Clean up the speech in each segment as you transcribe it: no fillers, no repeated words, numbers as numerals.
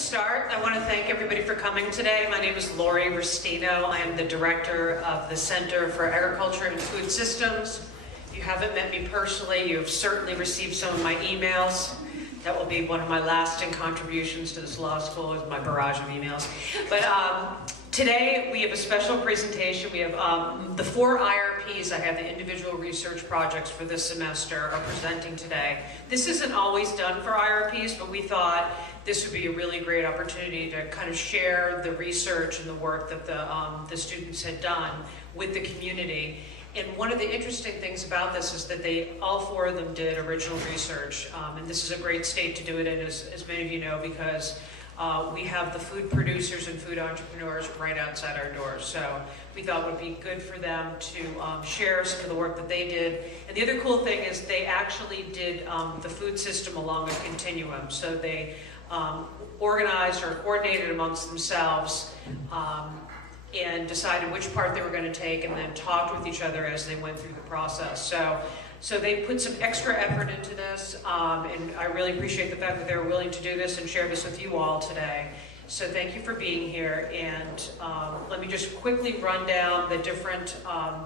start, I want to thank everybody for coming today. My name is Lori Restino. I am the director of the Center for Agriculture and Food Systems. If you haven't met me personally, you have certainly received some of my emails. That will be one of my lasting contributions to this law school, is my barrage of emails. But today we have a special presentation. We have the 4 IRPs I have, the individual research projects for this semester, are presenting today. This isn't always done for IRPs, but we thought this would be a really great opportunity to kind of share the research and the work that the students had done with the community. And one of the interesting things about this is that all 4 of them did original research. And this is a great state to do it in, as many of you know, because we have the food producers and food entrepreneurs right outside our doors. So we thought it would be good for them to share some of the work that they did. And the other cool thing is they actually did the food system along a continuum. So they organized or coordinated amongst themselves and decided which part they were going to take, and then talked with each other as they went through the process. So they put some extra effort into this, and I really appreciate the fact that they were willing to do this and share this with you all today. So thank you for being here, and let me just quickly run down the different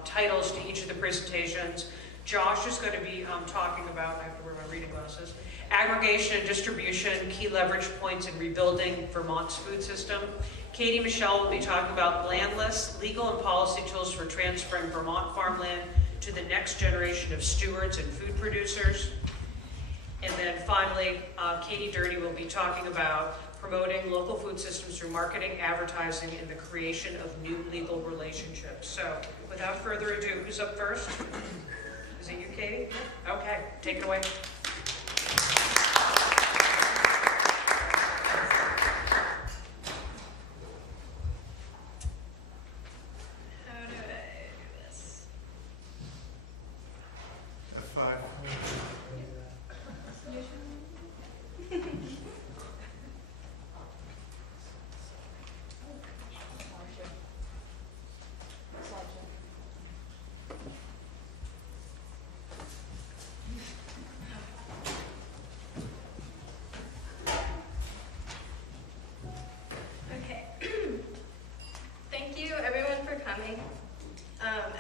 titles to each of the presentations. Josh is going to be talking about, I have to wear my reading glasses, aggregation and distribution, key leverage points in rebuilding Vermont's food system. Katie Michelle will be talking about land lists, legal and policy tools for transferring Vermont farmland to the next generation of stewards and food producers. And then finally, Katie Dirty will be talking about promoting local food systems through marketing, advertising, and the creation of new legal relationships. So without further ado, who's up first? Is it you, Katie? Okay, take it away.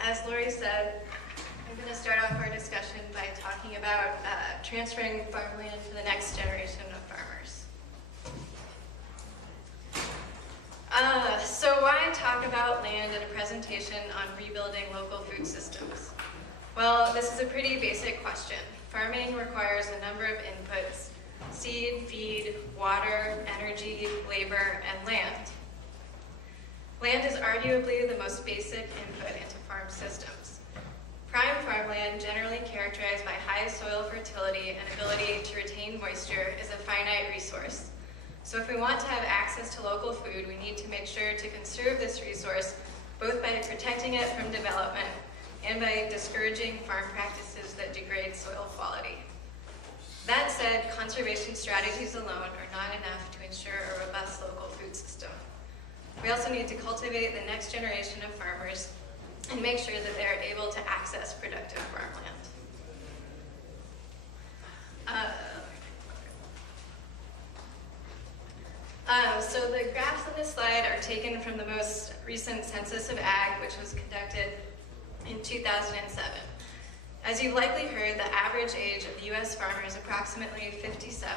As Lori said, I'm going to start off our discussion by talking about transferring farmland to the next generation of farmers. So why talk about land in a presentation on rebuilding local food systems? Well, this is a pretty basic question. Farming requires a number of inputs: seed, feed, water, energy, labor, and land. Land is arguably the most basic input into farm systems. Prime farmland, generally characterized by high soil fertility and ability to retain moisture, is a finite resource. So if we want to have access to local food, we need to make sure to conserve this resource, both by protecting it from development and by discouraging farm practices that degrade soil quality. That said, conservation strategies alone are not enough to ensure a robust local food system. We also need to cultivate the next generation of farmers and make sure that they're able to access productive farmland. So the graphs on this slide are taken from the most recent Census of Ag, which was conducted in 2007. As you've likely heard, the average age of U.S. farmers is approximately 57.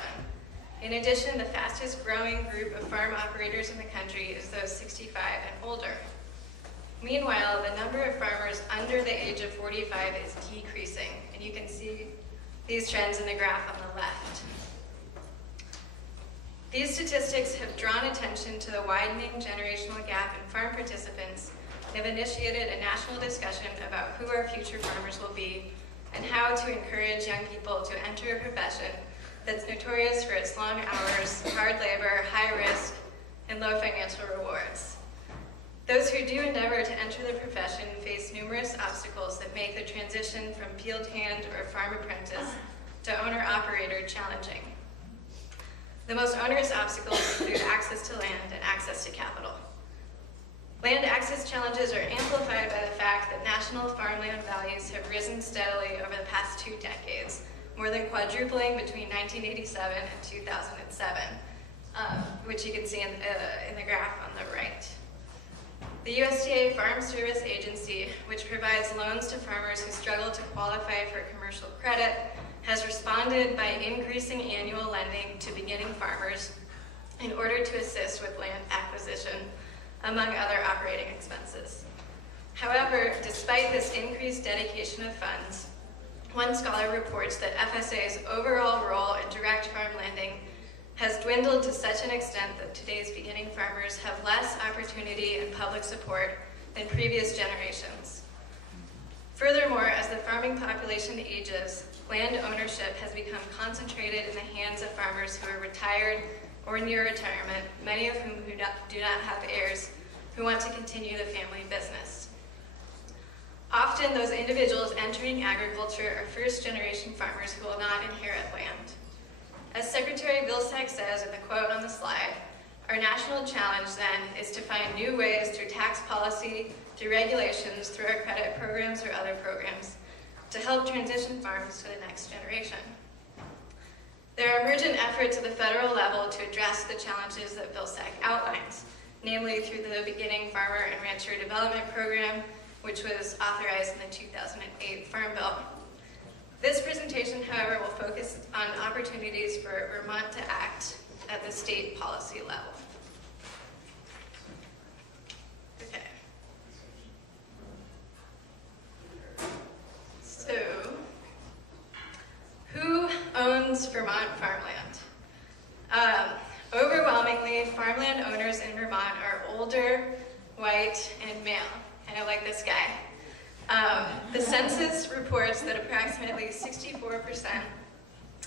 In addition, the fastest growing group of farm operators in the country is those 65 and older. Meanwhile, the number of farmers under the age of 45 is decreasing, and you can see these trends in the graph on the left. These statistics have drawn attention to the widening generational gap in farm participants and have initiated a national discussion about who our future farmers will be and how to encourage young people to enter a profession that's notorious for its long hours, hard labor, high risk, and low financial rewards. Those who do endeavor to enter the profession face numerous obstacles that make the transition from field hand or farm apprentice to owner-operator challenging. The most onerous obstacles include access to land and access to capital. Land access challenges are amplified by the fact that national farmland values have risen steadily over the past 2 decades, more than quadrupling between 1987 and 2007. which you can see in the graph on the right. The USDA Farm Service Agency, which provides loans to farmers who struggle to qualify for commercial credit, has responded by increasing annual lending to beginning farmers in order to assist with land acquisition, among other operating expenses. However, despite this increased dedication of funds, one scholar reports that FSA's overall role in direct farm lending has dwindled to such an extent that today's beginning farmers have less opportunity and public support than previous generations. Furthermore, as the farming population ages, land ownership has become concentrated in the hands of farmers who are retired or near retirement, many of whom do not have heirs who want to continue the family business. Often, those individuals entering agriculture are first-generation farmers who will not inherit land. As Secretary V.S.A says in the quote on the slide, our national challenge then is to find new ways through tax policy, through regulations, through our credit programs or other programs, to help transition farms to the next generation. There are emergent efforts at the federal level to address the challenges that V.S.A outlines, namely through the Beginning Farmer and Rancher Development Program, which was authorized in the 2008 Farm Bill. This presentation, however, will focus on opportunities for Vermont to act at the state policy level. Okay. So, who owns Vermont farmland? Overwhelmingly, farmland owners in Vermont are older, white, and male. Kind of like this guy. The census reports that approximately 64%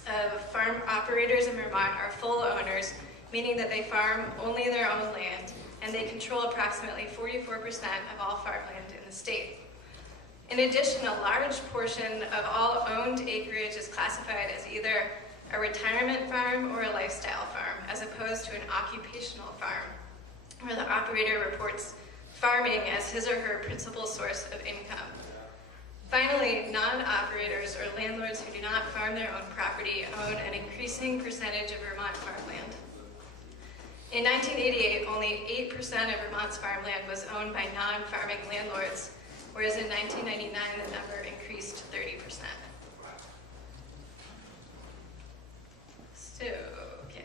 of farm operators in Vermont are full owners, meaning that they farm only their own land, and they control approximately 44% of all farmland in the state. In addition, a large portion of all owned acreage is classified as either a retirement farm or a lifestyle farm, as opposed to an occupational farm, where the operator reports farming as his or her principal source of income. Finally, non-operators or landlords who do not farm their own property own an increasing percentage of Vermont farmland. In 1988, only 8% of Vermont's farmland was owned by non-farming landlords, whereas in 1999, the number increased to 30%. Okay.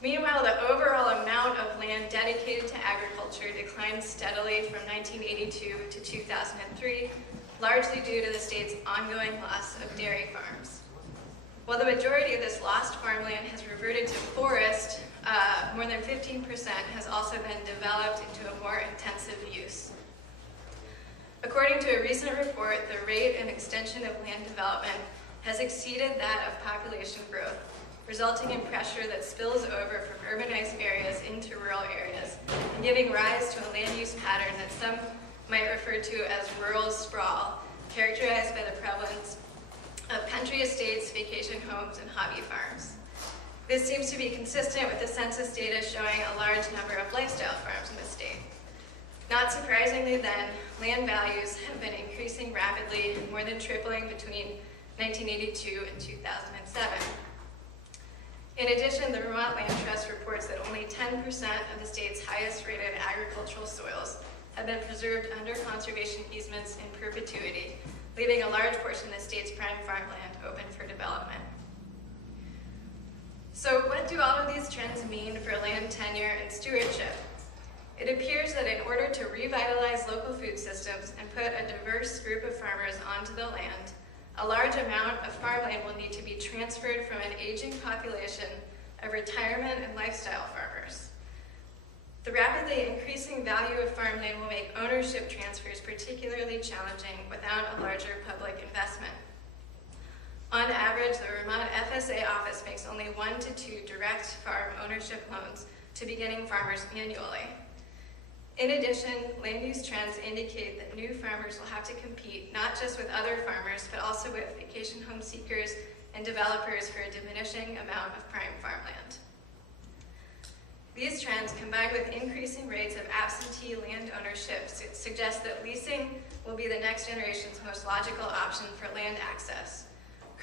Meanwhile, the overall amount of land dedicated to agriculture declined steadily from 1982 to 2003, largely due to the state's ongoing loss of dairy farms. While the majority of this lost farmland has reverted to forest, more than 15% has also been developed into a more intensive use. According to a recent report, the rate and extension of land development has exceeded that of population growth, resulting in pressure that spills over from urbanized areas into rural areas, and giving rise to a land use pattern that some might refer to as rural sprawl, characterized by the prevalence of country estates, vacation homes, and hobby farms. This seems to be consistent with the census data showing a large number of lifestyle farms in the state. Not surprisingly then, land values have been increasing rapidly, more than tripling between 1982 and 2007. In addition, the Vermont Land Trust reports that only 10% of the state's highest rated agricultural soils have been preserved under conservation easements in perpetuity, leaving a large portion of the state's prime farmland open for development. So what do all of these trends mean for land tenure and stewardship? It appears that in order to revitalize local food systems and put a diverse group of farmers onto the land, a large amount of farmland will need to be transferred from an aging population of retirement and lifestyle farmers. The rapidly increasing value of farmland will make ownership transfers particularly challenging without a larger public investment. On average, the Vermont V.S.A office makes only 1 to 2 direct farm ownership loans to beginning farmers annually. In addition, land use trends indicate that new farmers will have to compete not just with other farmers, but also with vacation home seekers and developers for a diminishing amount of prime farmland. These trends, combined with increasing rates of absentee land ownership, suggest that leasing will be the next generation's most logical option for land access.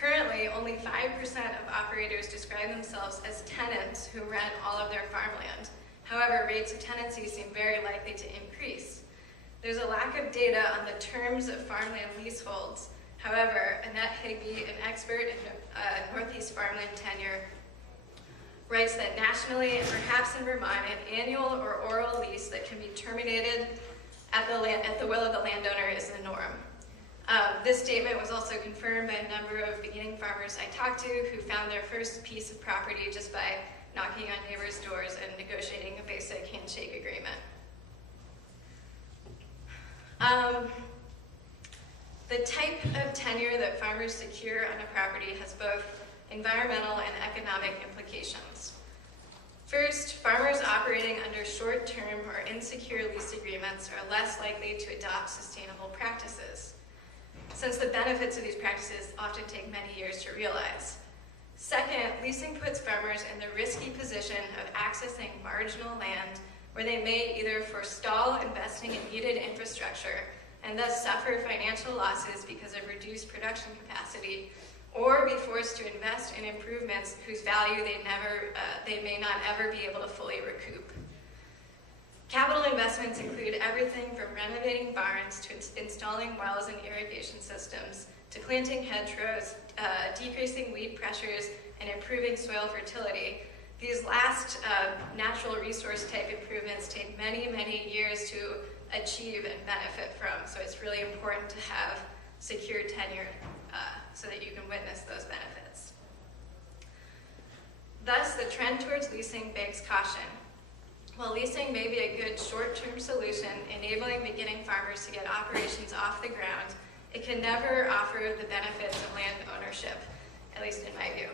Currently, only 5% of operators describe themselves as tenants who rent all of their farmland. However, rates of tenancy seem very likely to increase. There's a lack of data on the terms of farmland leaseholds. However, Annette Higby, an expert in Northeast farmland tenure, writes that nationally and perhaps in Vermont, an annual or oral lease that can be terminated at the will of the landowner is the norm. This statement was also confirmed by a number of beginning farmers I talked to who found their first piece of property just by knocking on neighbors' doors and negotiating a basic handshake agreement. The type of tenure that farmers secure on a property has both environmental and economic implications. First, farmers operating under short-term or insecure lease agreements are less likely to adopt sustainable practices, since the benefits of these practices often take many years to realize. Second, leasing puts farmers in the risky position of accessing marginal land where they may either forestall investing in needed infrastructure and thus suffer financial losses because of reduced production capacity, or be forced to invest in improvements whose value they may not ever be able to fully recoup. Capital investments include everything from renovating barns to installing wells and irrigation systems, to planting hedgerows, decreasing weed pressures, and improving soil fertility. These last natural resource type improvements take many, many years to achieve and benefit from, so it's really important to have secure tenure so that you can witness those benefits. Thus, the trend towards leasing begs caution. While leasing may be a good short-term solution, enabling beginning farmers to get operations off the ground, it can never offer the benefits of land ownership, at least in my view.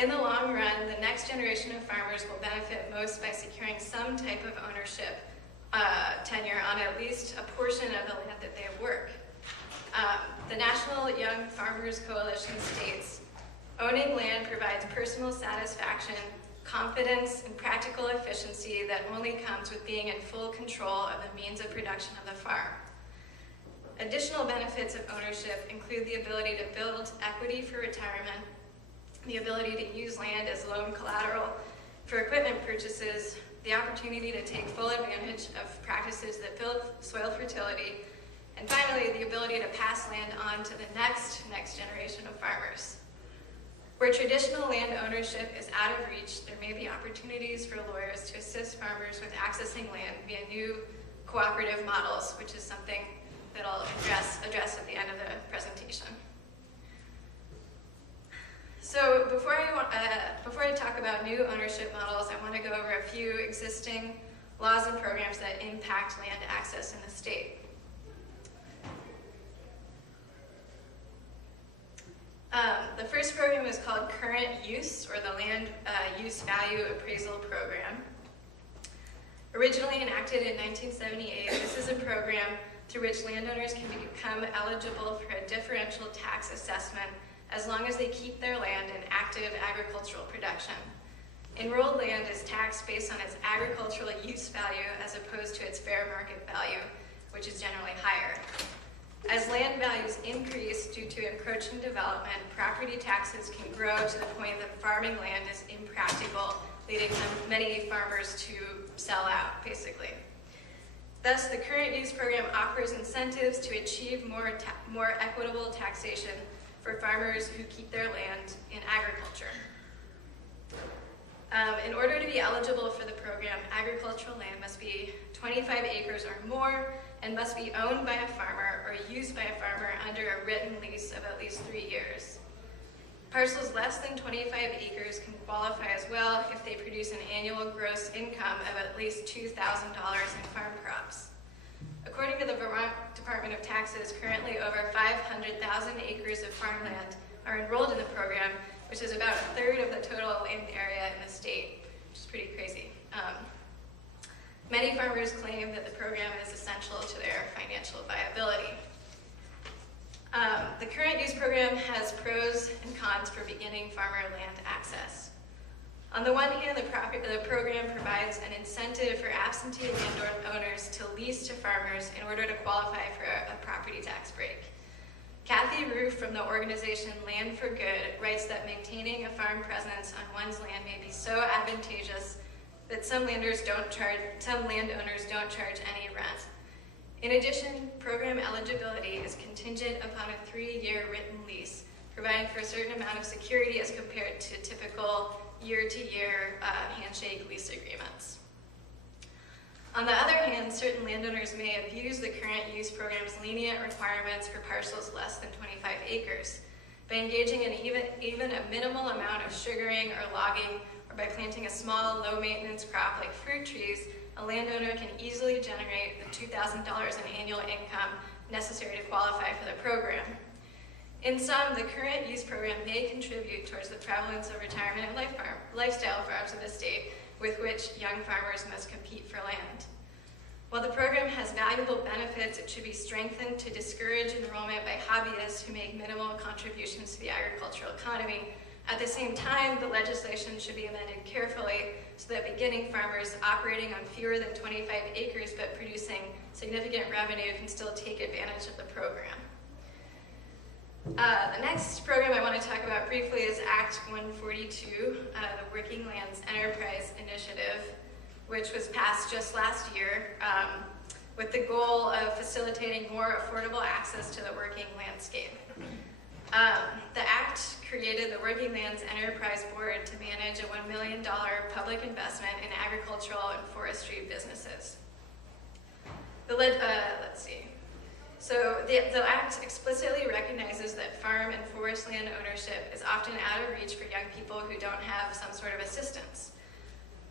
In the long run, the next generation of farmers will benefit most by securing some type of ownership tenure on at least a portion of the land that they work. The National Young Farmers Coalition states, owning land provides personal satisfaction, confidence, and practical efficiency that only comes with being in full control of the means of production of the farm. Additional benefits of ownership include the ability to build equity for retirement, the ability to use land as loan collateral for equipment purchases, the opportunity to take full advantage of practices that build soil fertility, and finally, the ability to pass land on to the next generation of farmers. Where traditional land ownership is out of reach, there may be opportunities for lawyers to assist farmers with accessing land via new cooperative models, which is something that I'll address at the end of the presentation. So before I talk about new ownership models, I want to go over a few existing laws and programs that impact land access in the state. The first program is called Current Use, or the Land Use Value Appraisal Program. Originally enacted in 1978, this is a program through which landowners can become eligible for a differential tax assessment as long as they keep their land in active agricultural production. Enrolled land is taxed based on its agricultural use value as opposed to its fair market value, which is generally higher. As land values increase due to encroaching development, property taxes can grow to the point that farming land is impractical, leading many farmers to sell out, basically. Thus, the Current Use Program offers incentives to achieve more equitable taxation for farmers who keep their land in agriculture. In order to be eligible for the program, agricultural land must be 25 acres or more and must be owned by a farmer or used by a farmer under a written lease of at least 3 years. Parcels less than 25 acres can qualify as well if they produce an annual gross income of at least $2,000 in farm crops. According to the Vermont Department of Taxes, currently over 500,000 acres of farmland are enrolled in the program, which is about a third of the total land area in the state, which is pretty crazy. Many farmers claim that the program is essential to their financial viability. The Current Use Program has pros and cons for beginning farmer land access. On the one hand, the program provides an incentive for absentee landowners to lease to farmers in order to qualify for a property tax break. Kathy Roof from the organization Land for Good writes that maintaining a farm presence on one's land may be so advantageous that some landowners don't charge any rent. In addition, program eligibility is contingent upon a 3-year written lease, providing for a certain amount of security as compared to typical year-to-year handshake lease agreements. On the other hand, certain landowners may abuse the current use program's lenient requirements for parcels less than 25 acres. By engaging in even a minimal amount of sugaring or logging, or by planting a small, low-maintenance crop like fruit trees, a landowner can easily generate the $2,000 in annual income necessary to qualify for the program. In sum, the current use program may contribute towards the prevalence of retirement and lifestyle farms in the state, with which young farmers must compete for land. While the program has valuable benefits, it should be strengthened to discourage enrollment by hobbyists who make minimal contributions to the agricultural economy. At the same time, the legislation should be amended carefully so that beginning farmers operating on fewer than 25 acres but producing significant revenue can still take advantage of the program. The next program I want to talk about briefly is Act 142, the Working Lands Enterprise Initiative, which was passed just last year with the goal of facilitating more affordable access to the working landscape. The Act created the Working Lands Enterprise Board to manage a $1 million public investment in agricultural and forestry businesses. So the Act explicitly recognizes that farm and forest land ownership is often out of reach for young people who don't have some sort of assistance.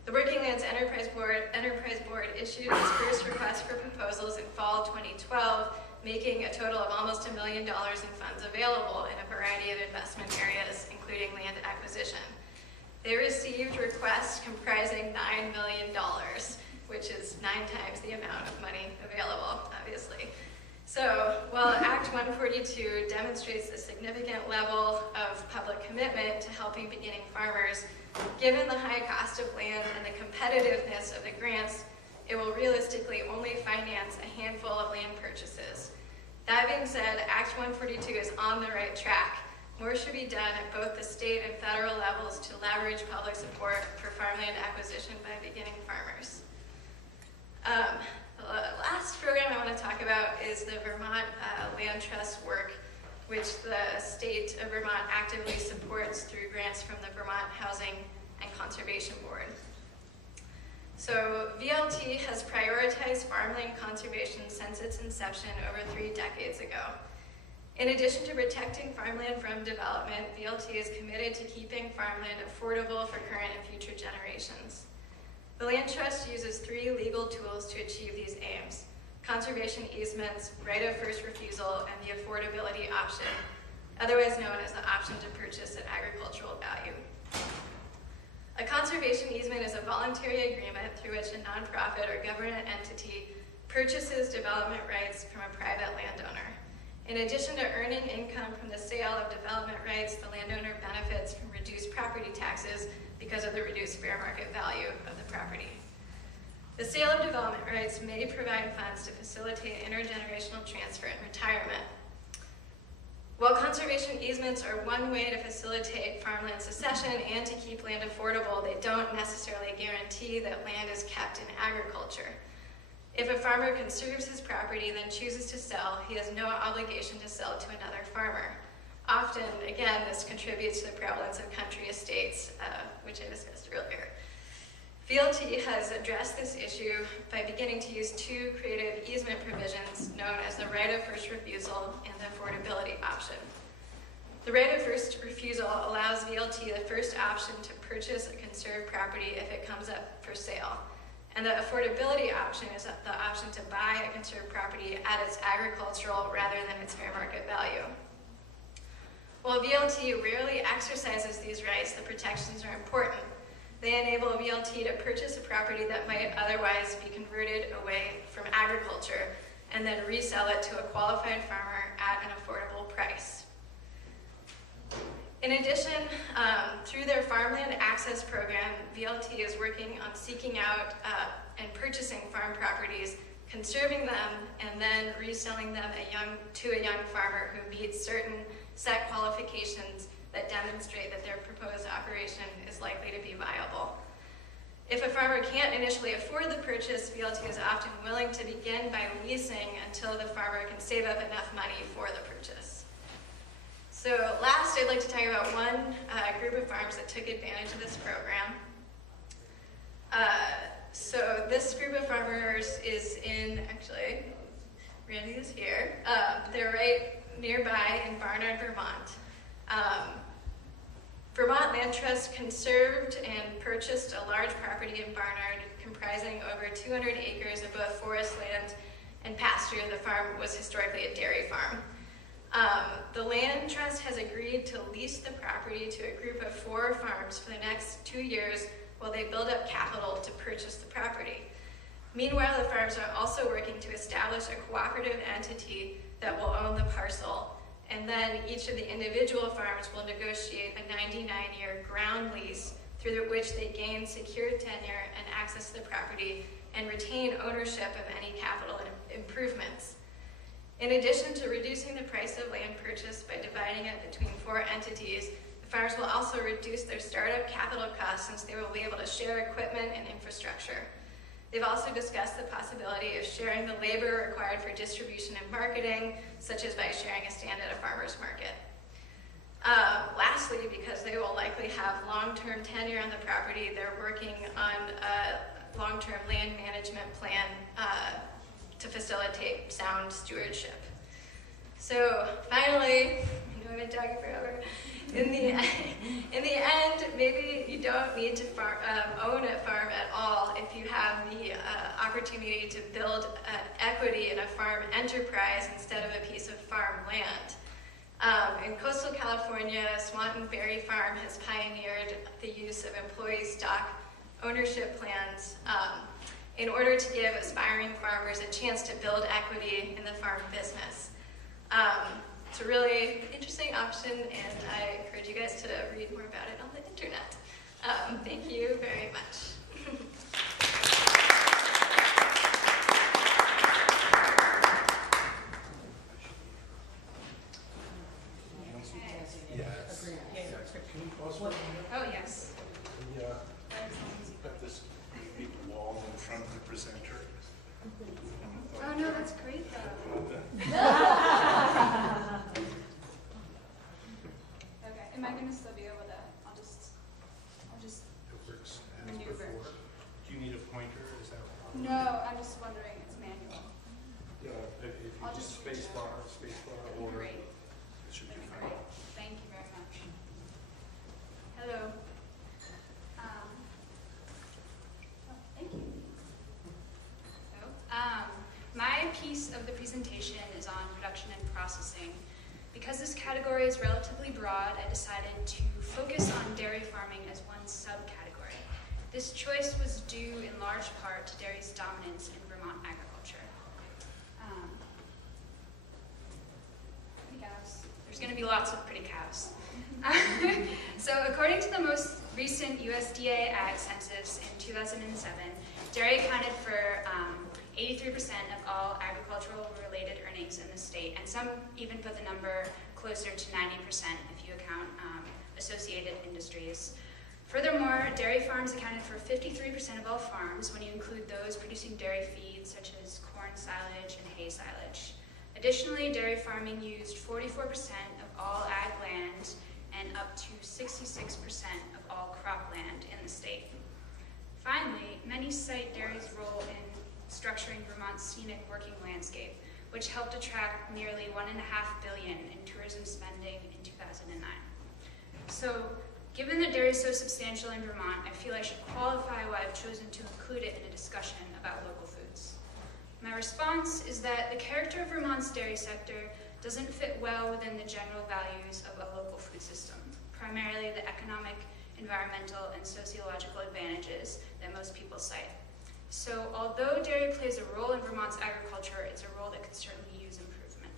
The Working Lands Enterprise Board issued its first request for proposals in fall 2012, making a total of almost $1 million in funds available in a variety of investment areas, including land acquisition. They received requests comprising $9 million, which is 9 times the amount of money available, obviously. So, while Act 142 demonstrates a significant level of public commitment to helping beginning farmers, given the high cost of land and the competitiveness of the grants, it will realistically only finance a handful of land purchases. That being said, Act 142 is on the right track. More should be done at both the state and federal levels to leverage public support for farmland acquisition by beginning farmers. The last program I want to talk about is the Vermont Land Trust work, which the state of Vermont actively supports through grants from the Vermont Housing and Conservation Board. So VLT has prioritized farmland conservation since its inception over 3 decades ago. In addition to protecting farmland from development, VLT is committed to keeping farmland affordable for current and future generations. The Land Trust uses 3 legal tools to achieve these aims: conservation easements, right of first refusal, and the affordability option, otherwise known as the option to purchase at agricultural value. A conservation easement is a voluntary agreement through which a nonprofit or government entity purchases development rights from a private landowner. In addition to earning income from the sale of development rights, the landowner benefits from reduced property taxes because of the reduced fair market value of the property. The sale of development rights may provide funds to facilitate intergenerational transfer and retirement. While conservation easements are one way to facilitate farmland succession and to keep land affordable, they don't necessarily guarantee that land is kept in agriculture. If a farmer conserves his property and then chooses to sell, he has no obligation to sell to another farmer. Often, again, this contributes to the prevalence of country estates, which I discussed earlier. VLT has addressed this issue by beginning to use 2 creative easement provisions known as the right of first refusal and the affordability option. The right of first refusal allows VLT the first option to purchase a conserved property if it comes up for sale. And the affordability option is the option to buy a conserved property at its agricultural rather than its fair market value. While VLT rarely exercises these rights, the protections are important. They enable VLT to purchase a property that might otherwise be converted away from agriculture and then resell it to a qualified farmer at an affordable price. In addition, through their Farmland Access Program, VLT is working on seeking out and purchasing farm properties conserving them, and then reselling them to a young farmer who meets certain set qualifications that demonstrate that their proposed operation is likely to be viable. If a farmer can't initially afford the purchase, V.L.T. is often willing to begin by leasing until the farmer can save up enough money for the purchase. So last, I'd like to talk about one group of farms that took advantage of this program. So this group of farmers is in, actually, Randy is here. They're right nearby in Barnard, Vermont. Vermont Land Trust conserved and purchased a large property in Barnard comprising over 200 acres of both forest land and pasture. The farm was historically a dairy farm. The Land Trust has agreed to lease the property to a group of 4 farms for the next 2 years while they build up capital to purchase the property. Meanwhile, the farms are also working to establish a cooperative entity that will own the parcel, and then each of the individual farms will negotiate a 99-year ground lease through which they gain secure tenure and access to the property and retain ownership of any capital improvements. In addition to reducing the price of land purchase by dividing it between 4 entities, the farms will also reduce their startup capital costs since they will be able to share equipment and infrastructure. They've also discussed the possibility of sharing the labor required for distribution and marketing, such as by sharing a stand at a farmer's market. Lastly, because they will likely have long-term tenure on the property, they're working on a long-term land management plan to facilitate sound stewardship. So finally, I know I've been talking forever. In the end, maybe you don't need to own a farm at all if you have the opportunity to build equity in a farm enterprise instead of a piece of farm land. In coastal California, Swanton Berry Farm has pioneered the use of employee stock ownership plans in order to give aspiring farmers a chance to build equity in the farm business. It's a really interesting option, and I encourage you guys to read more about it on the internet. Thank you very much. Oh, yes. Yeah. Got this big wall in front of the presenter. Oh, no, that's great, though. Okay, am I going to still be able to, I'll just It works as maneuver. before. Do you need a pointer? Is that No, I'm just wondering, it's manual. Yeah, if you I'll use just space bar, or Great. it should be Great. fine. Thank you very much. Hello. Thank you. So, my piece of the presentation is on production and processing. Because this category is relatively broad, I decided to focus on dairy farming as one subcategory. This choice was due in large part to dairy's dominance in Vermont agriculture. Pretty cows. There's going to be lots of pretty cows. So according to the most recent USDA Ag Census in 2007, dairy accounted for 83% of all agricultural-related earnings in the state, and some even put the number closer to 90% if you account associated industries. Furthermore, dairy farms accounted for 53% of all farms when you include those producing dairy feed, such as corn silage and hay silage. Additionally, dairy farming used 44% of all ag land and up to 66% of all cropland in the state. Finally, many cite dairy's role in structuring Vermont's scenic working landscape, which helped attract nearly $1.5 billion in tourism spending in 2009. So, given that dairy is so substantial in Vermont, I feel I should qualify why I've chosen to include it in a discussion about local foods. My response is that the character of Vermont's dairy sector doesn't fit well within the general values of a local food system, primarily the economic, environmental, and sociological advantages that most people cite. So although dairy plays a role in Vermont's agriculture, it's a role that could certainly use improvement.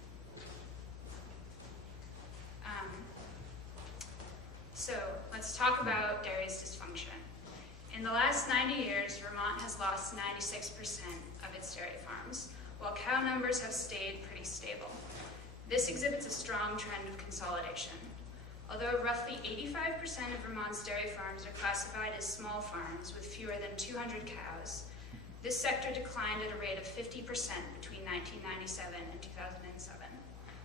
So let's talk about dairy's dysfunction. In the last 90 years, Vermont has lost 96% of its dairy farms, while cow numbers have stayed pretty stable. This exhibits a strong trend of consolidation. Although roughly 85% of Vermont's dairy farms are classified as small farms with fewer than 200 cows, this sector declined at a rate of 50% between 1997 and 2007,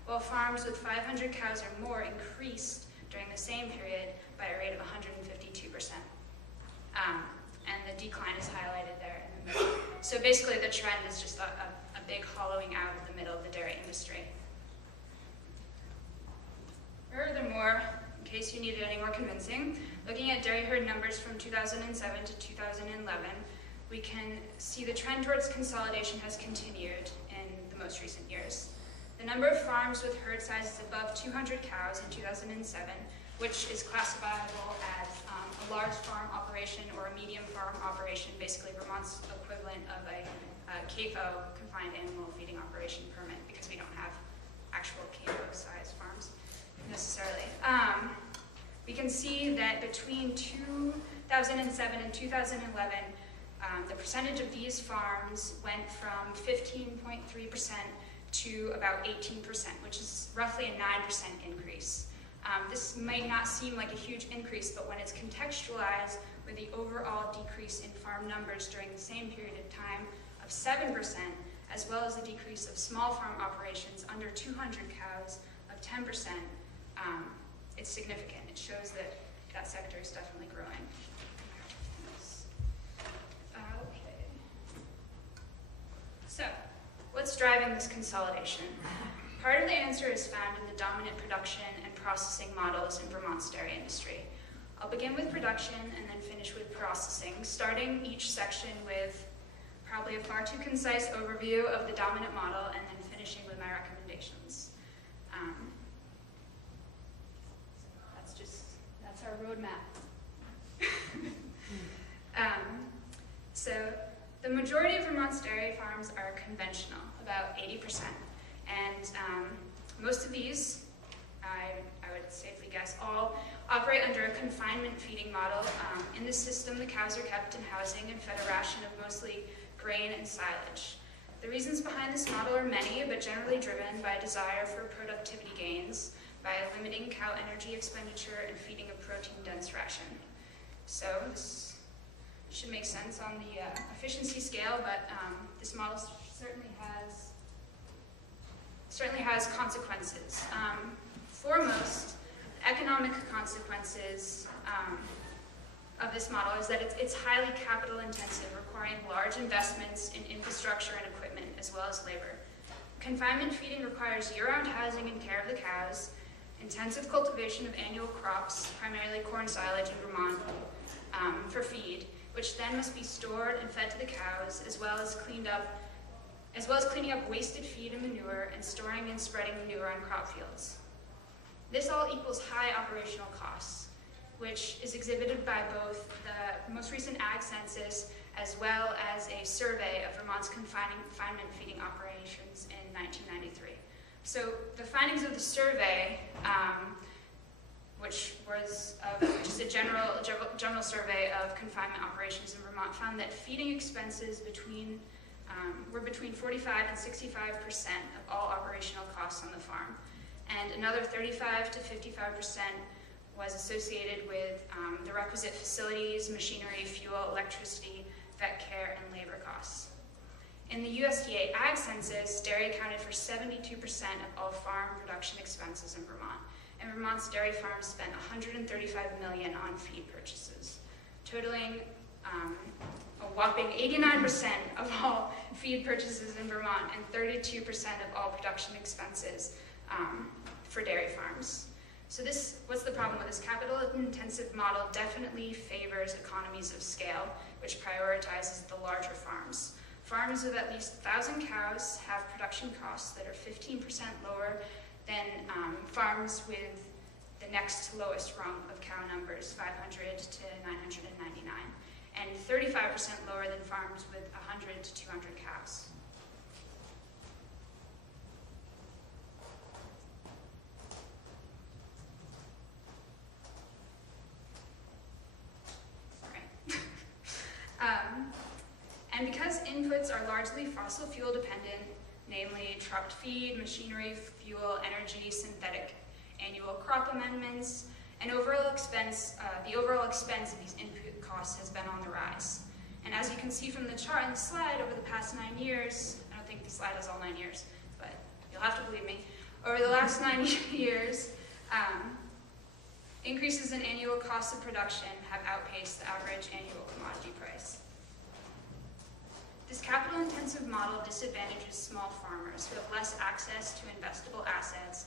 while farms with 500 cows or more increased during the same period by a rate of 152%. And the decline is highlighted there in the middle. So basically the trend is just a big hollowing out of the middle of the dairy industry. Furthermore, in case you needed any more convincing, looking at dairy herd numbers from 2007 to 2011, we can see the trend towards consolidation has continued in the most recent years. The number of farms with herd sizes above 200 cows in 2007, which is classifiable as a large farm operation or a medium farm operation, basically Vermont's equivalent of a CAFO, confined animal feeding operation permit, because we don't have actual CAFO-sized farms necessarily. We can see that between 2007 and 2011, the percentage of these farms went from 15.3% to about 18%, which is roughly a 9% increase. This might not seem like a huge increase, but when it's contextualized with the overall decrease in farm numbers during the same period of time of 7%, as well as the decrease of small farm operations under 200 cows of 10%, it's significant. It shows that that sector is definitely growing. Okay. So, what's driving this consolidation? Part of the answer is found in the dominant production and processing models in Vermont's dairy industry. I'll begin with production and then finish with processing, starting each section with probably a far too concise overview of the dominant model and then finishing with my recommendations. That's our roadmap. So the majority of Vermont's dairy farms are conventional, about 80%. And most of these, I would safely guess, all operate under a confinement feeding model. In this system, the cows are kept in housing and fed a ration of mostly grain and silage. The reasons behind this model are many, but generally driven by a desire for productivity gains, by limiting cow energy expenditure and feeding a protein-dense ration. So this should make sense on the efficiency scale, but this model certainly has consequences. Foremost, the economic consequences of this model is that it's highly capital intensive, requiring large investments in infrastructure and equipment, as well as labor. Confinement feeding requires year-round housing and care of the cows, intensive cultivation of annual crops, primarily corn silage in Vermont, for feed, which then must be stored and fed to the cows, as well as cleaning up wasted feed and manure, and storing and spreading manure on crop fields. This all equals high operational costs, which is exhibited by both the most recent ag census as well as a survey of Vermont's confinement feeding operations in 1993. So the findings of the survey, which was just a general survey of confinement operations in Vermont, found that feeding expenses were between 45 and 65% of all operational costs on the farm, and another 35 to 55% was associated with the requisite facilities, machinery, fuel, electricity, vet care, and labor costs. In the USDA Ag Census, dairy accounted for 72% of all farm production expenses in Vermont, and Vermont's dairy farms spent $135 million on feed purchases, totaling a whopping 89% of all feed purchases in Vermont and 32% of all production expenses for dairy farms. So what's the problem with this? Capital-intensive model definitely favors economies of scale, which prioritizes the larger farms. Farms with at least 1,000 cows have production costs that are 15% lower than farms with the next lowest rung of cow numbers, 500 to 999, and 35% lower than farms with 100 to 200 cows. because inputs are largely fossil fuel dependent, namely trucked feed, machinery, fuel, energy, synthetic annual crop amendments, and the overall expense of these input costs has been on the rise. And as you can see from the chart in the slide, over the past 9 years, I don't think the slide has all 9 years, but you'll have to believe me, over the last 9 years, increases in annual costs of production have outpaced the average annual commodity price. This capital-intensive model disadvantages small farmers who have less access to investable assets,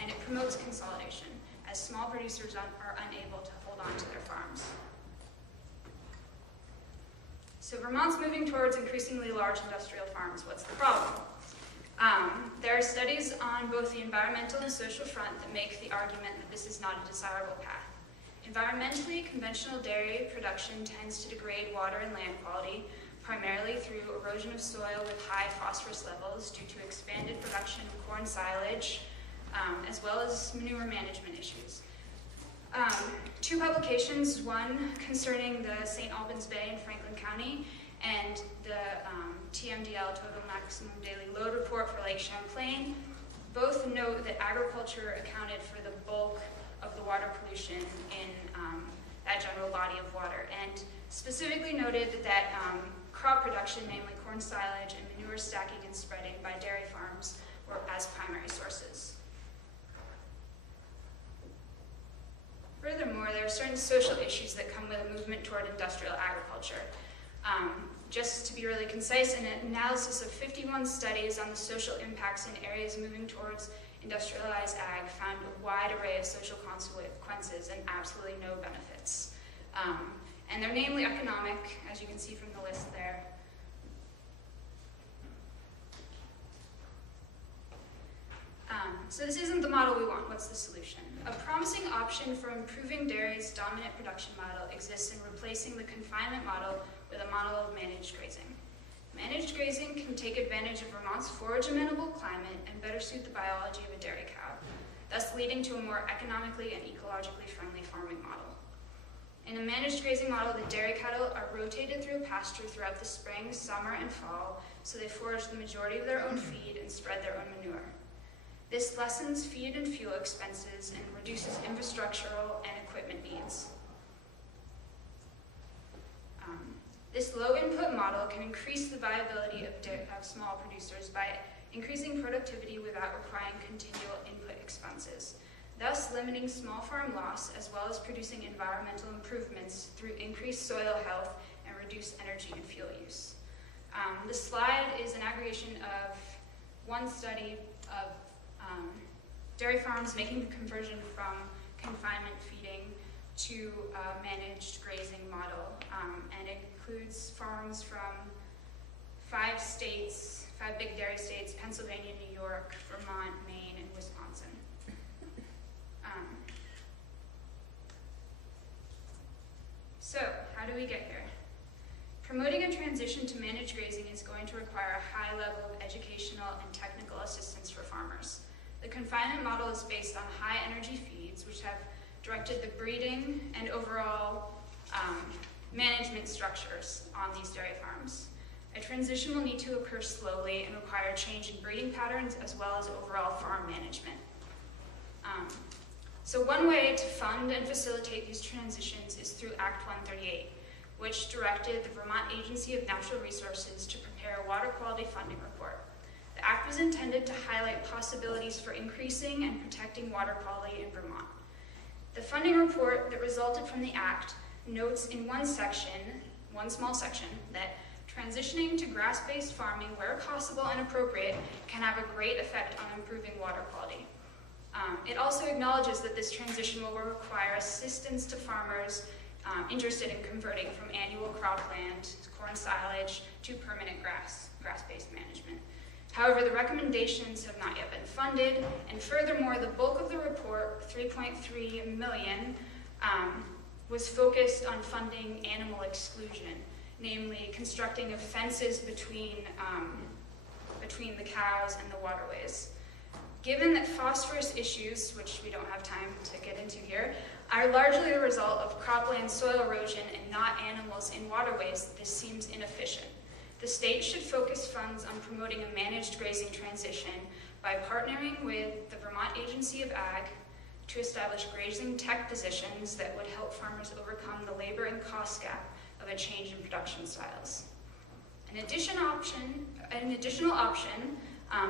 and it promotes consolidation, as small producers are unable to hold on to their farms. So Vermont's moving towards increasingly large industrial farms. What's the problem? There are studies on both the environmental and social front that make the argument that this is not a desirable path. Environmentally, conventional dairy production tends to degrade water and land quality, primarily through erosion of soil with high phosphorus levels due to expanded production of corn silage, as well as manure management issues. 2 publications, one concerning the St. Albans Bay in Franklin County, and the TMDL, Total Maximum Daily Load Report for Lake Champlain, both note that agriculture accounted for the bulk of the water pollution in that general body of water, and specifically noted that crop production, namely corn silage and manure stacking and spreading by dairy farms, were as primary sources. Furthermore, there are certain social issues that come with a movement toward industrial agriculture. Just to be really concise, an analysis of 51 studies on the social impacts in areas moving towards industrialized ag found a wide array of social consequences and absolutely no benefits. And they're namely economic, as you can see from the list there. So this isn't the model we want. What's the solution? A promising option for improving dairy's dominant production model exists in replacing the confinement model with a model of managed grazing. Managed grazing can take advantage of Vermont's forage-amenable climate and better suit the biology of a dairy cow, thus leading to a more economically and ecologically friendly farming model. In a managed grazing model, the dairy cattle are rotated through a pasture throughout the spring, summer, and fall, so they forage the majority of their own feed and spread their own manure. This lessens feed and fuel expenses and reduces infrastructural and equipment needs. This low-input model can increase the viability of small producers by increasing productivity without requiring continual input expenses, thus limiting small farm loss as well as producing environmental improvements through increased soil health and reduced energy and fuel use. This slide is an aggregation of one study of dairy farms making the conversion from confinement feeding to a managed grazing model, and it includes farms from 5 states, 5 big dairy states: Pennsylvania, New York, Vermont, Maine, and Wisconsin. So, how do we get here? Promoting a transition to managed grazing is going to require a high level of educational and technical assistance for farmers. The confinement model is based on high energy feeds, which have directed the breeding and overall management structures on these dairy farms. A transition will need to occur slowly and require a change in breeding patterns as well as overall farm management. So one way to fund and facilitate these transitions is through Act 138, which directed the Vermont Agency of Natural Resources to prepare a water quality funding report. The act was intended to highlight possibilities for increasing and protecting water quality in Vermont. The funding report that resulted from the act notes in one small section, that transitioning to grass-based farming where possible and appropriate can have a great effect on improving water quality. It also acknowledges that this transition will require assistance to farmers interested in converting from annual cropland, corn silage, to permanent grass-based management. However, the recommendations have not yet been funded, and furthermore, the bulk of the report, $3.3 million, was focused on funding animal exclusion, namely constructing of fences between the cows and the waterways. Given that phosphorus issues, which we don't have time to get into here, are largely the result of cropland soil erosion and not animals in waterways, this seems inefficient. the state should focus funds on promoting a managed grazing transition by partnering with the Vermont Agency of Ag to establish grazing tech positions that would help farmers overcome the labor and cost gap of a change in production styles. An additional option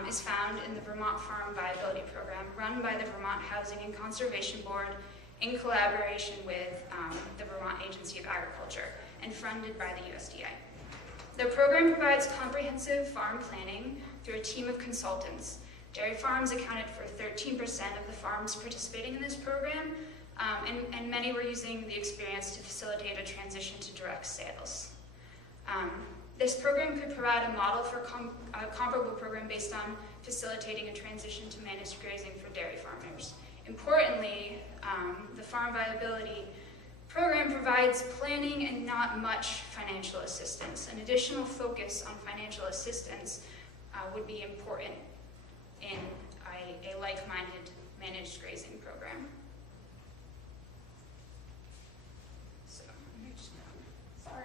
is found in the Vermont Farm Viability Program, run by the Vermont Housing and Conservation Board in collaboration with the Vermont Agency of Agriculture and funded by the USDA. The program provides comprehensive farm planning through a team of consultants. Dairy farms accounted for 13% of the farms participating in this program, and many were using the experience to facilitate a transition to direct sales. This program could provide a model for a comparable program based on facilitating a transition to managed grazing for dairy farmers. Importantly, the Farm Viability Program provides planning and not much financial assistance. An additional focus on financial assistance would be important in a like-minded managed grazing program. So, sorry.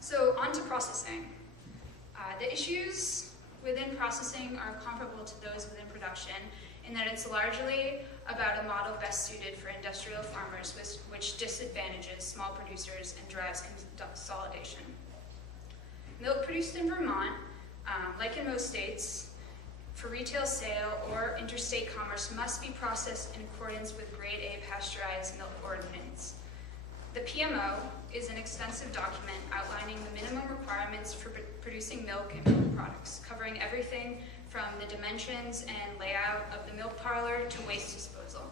So on to processing. The issues within processing are comparable to those within production in that it's largely about a model best suited for industrial farmers, which disadvantages small producers and drives consolidation. Milk produced in Vermont, like in most states, for retail sale or interstate commerce must be processed in accordance with Grade A pasteurized milk ordinance. The PMO is an extensive document outlining the minimum requirements for producing milk and milk products, covering everything from the dimensions and layout of the milk parlor to waste disposal.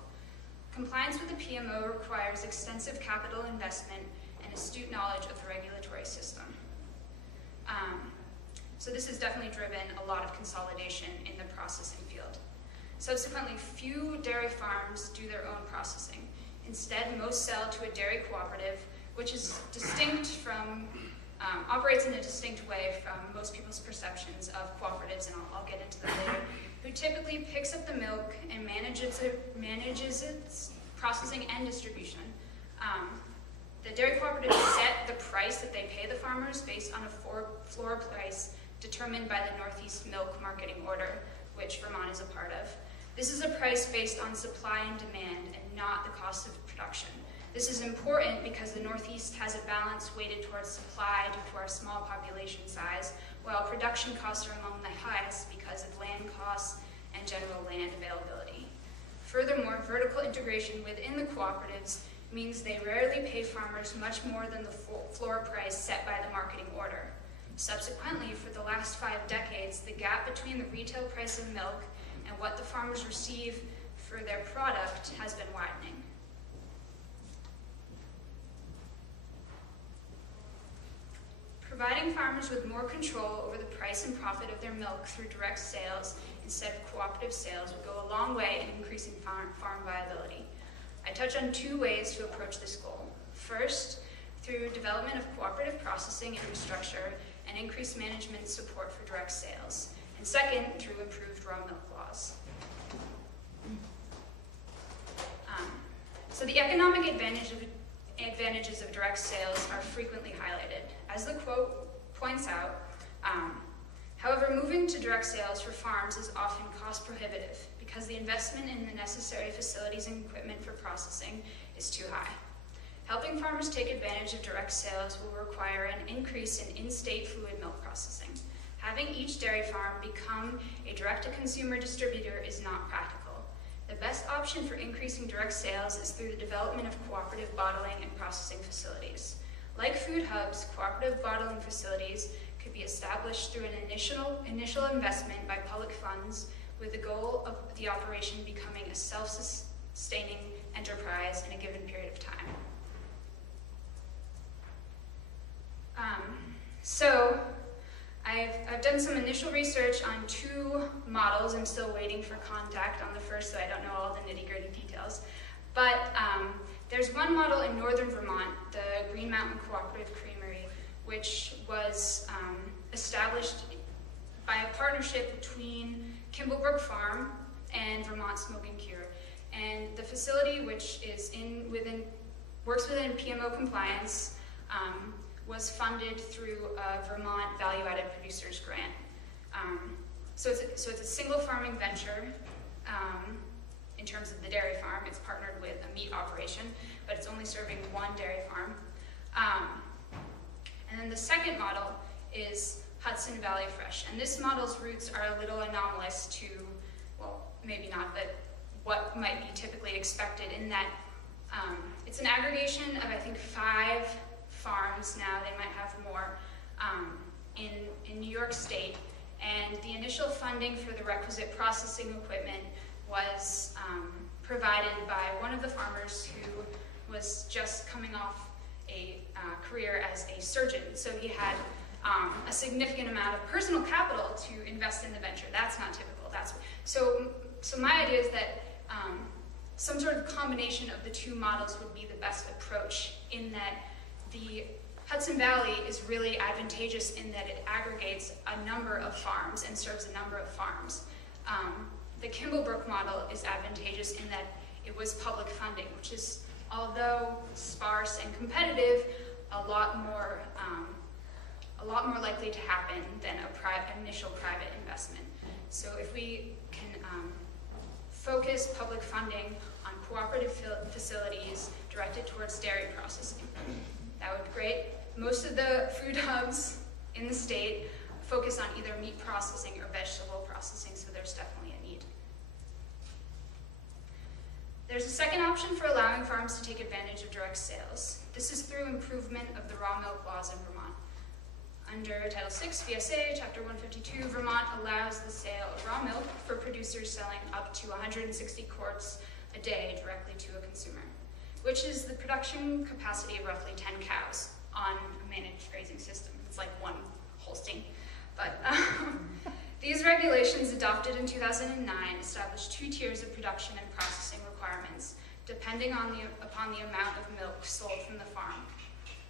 Compliance with the PMO requires extensive capital investment and astute knowledge of the regulatory system. So this has definitely driven a lot of consolidation in the processing field. Subsequently, few dairy farms do their own processing. Instead, most sell to a dairy cooperative, which is distinct from, operates in a distinct way from most people's perceptions of cooperatives, and I'll get into that later, who typically picks up the milk and manages its processing and distribution. The dairy cooperatives set the price that they pay the farmers based on a floor price determined by the Northeast Milk Marketing Order, which Vermont is a part of. This is a price based on supply and demand and not the cost of production. This is important because the Northeast has a balance weighted towards supply due to our small population size, while production costs are among the highest because of land costs and general land availability. Furthermore, vertical integration within the cooperatives means they rarely pay farmers much more than the floor price set by the marketing order. Subsequently, for the last 5 decades, the gap between the retail price of milk and what the farmers receive for their product has been widening. Providing farmers with more control over the price and profit of their milk through direct sales instead of cooperative sales would go a long way in increasing farm viability. I touch on 2 ways to approach this goal. First, through development of cooperative processing infrastructure and increased management support for direct sales. And second, through improved raw milk laws. So the economic advantages of direct sales are frequently highlighted. As the quote points out, however, moving to direct sales for farms is often cost prohibitive because the investment in the necessary facilities and equipment for processing is too high. Helping farmers take advantage of direct sales will require an increase in in-state fluid milk processing. Having each dairy farm become a direct-to-consumer distributor is not practical. The best option for increasing direct sales is through the development of cooperative bottling and processing facilities. Like food hubs, cooperative bottling facilities could be established through an initial investment by public funds with the goal of the operation becoming a self-sustaining enterprise in a given period of time. So I've done some initial research on 2 models. I'm still waiting for contact on the first, so I don't know all the nitty-gritty details. But there's one model in northern Vermont, the Green Mountain Cooperative Creamery, which was established by a partnership between Kimblebrook Farm and Vermont Smoke and Cure. And the facility, which is within works within PMO compliance, was funded through a Vermont Value-Added Producers Grant. So it's a single farming venture in terms of the dairy farm. It's partnered with a meat operation, but it's only serving one dairy farm. And then the second model is Hudson Valley Fresh. And this model's roots are a little anomalous to, well, maybe not, but what might be typically expected in that it's an aggregation of, I think, 5 farms now. They might have more in New York State. And the initial funding for the requisite processing equipment was provided by one of the farmers who was just coming off a career as a surgeon. So he had a significant amount of personal capital to invest in the venture. That's not typical. So my idea is that some sort of combination of the two models would be the best approach, in that the Hudson Valley is really advantageous in that it aggregates a number of farms and serves a number of farms. The Kimblebrook model is advantageous in that it was public funding, which is, although sparse and competitive, a lot more likely to happen than an initial private investment. So if we can focus public funding on cooperative facilities directed towards dairy processing, that would be great. Most of the food hubs in the state focus on either meat processing or vegetable processing, so there's definitely a need. There's a second option for allowing farms to take advantage of direct sales. This is through improvement of the raw milk laws in Vermont. Under Title VI, V.S.A, Chapter 152, Vermont allows the sale of raw milk for producers selling up to 160 quarts a day directly to a consumer, which is the production capacity of roughly 10 cows on a managed grazing system. It's like one Holstein. But these regulations, adopted in 2009, established 2 tiers of production and processing requirements, depending upon the amount of milk sold from the farm.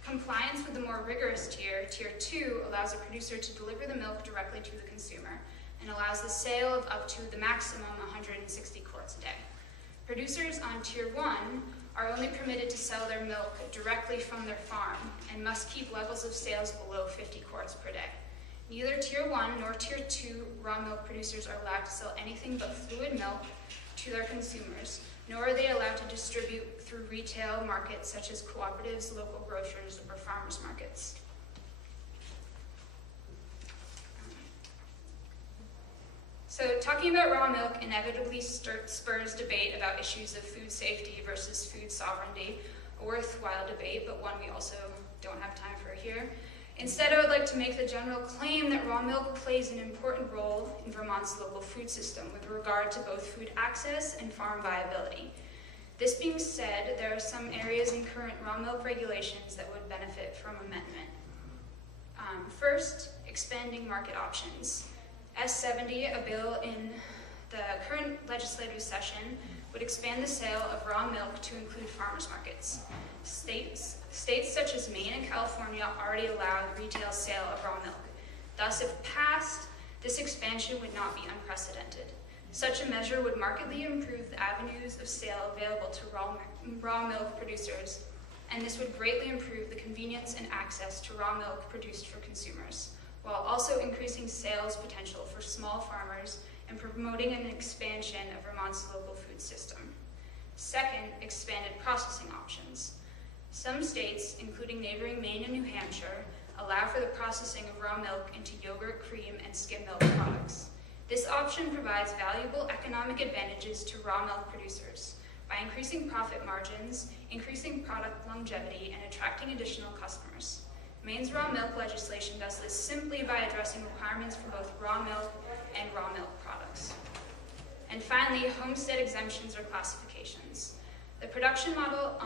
Compliance with the more rigorous tier, Tier 2, allows a producer to deliver the milk directly to the consumer and allows the sale of up to the maximum 160 quarts a day. Producers on Tier 1 are only permitted to sell their milk directly from their farm and must keep levels of sales below 50 quarts per day. Neither Tier 1 nor Tier 2 raw milk producers are allowed to sell anything but fluid milk to their consumers, nor are they allowed to distribute through retail markets such as cooperatives, local grocers, or farmers markets. So talking about raw milk inevitably spurs debate about issues of food safety versus food sovereignty, a worthwhile debate, but one we also don't have time for here. Instead, I would like to make the general claim that raw milk plays an important role in Vermont's local food system with regard to both food access and farm viability. This being said, there are some areas in current raw milk regulations that would benefit from amendment. First, expanding market options. S70, a bill in the current legislative session, would expand the sale of raw milk to include farmers markets. States such as Maine and California already allow the retail sale of raw milk. Thus, if passed, this expansion would not be unprecedented. Such a measure would markedly improve the avenues of sale available to raw milk producers, and this would greatly improve the convenience and access to raw milk produced for consumers, while also increasing sales potential for small farmers and promoting an expansion of Vermont's local food system. Second, expanded processing options. Some states, including neighboring Maine and New Hampshire, allow for the processing of raw milk into yogurt, cream, and skim milk products. This option provides valuable economic advantages to raw milk producers by increasing profit margins, increasing product longevity, and attracting additional customers. Maine's raw milk legislation does this simply by addressing requirements for both raw milk and raw milk products. And finally, homestead exemptions or classifications. The production model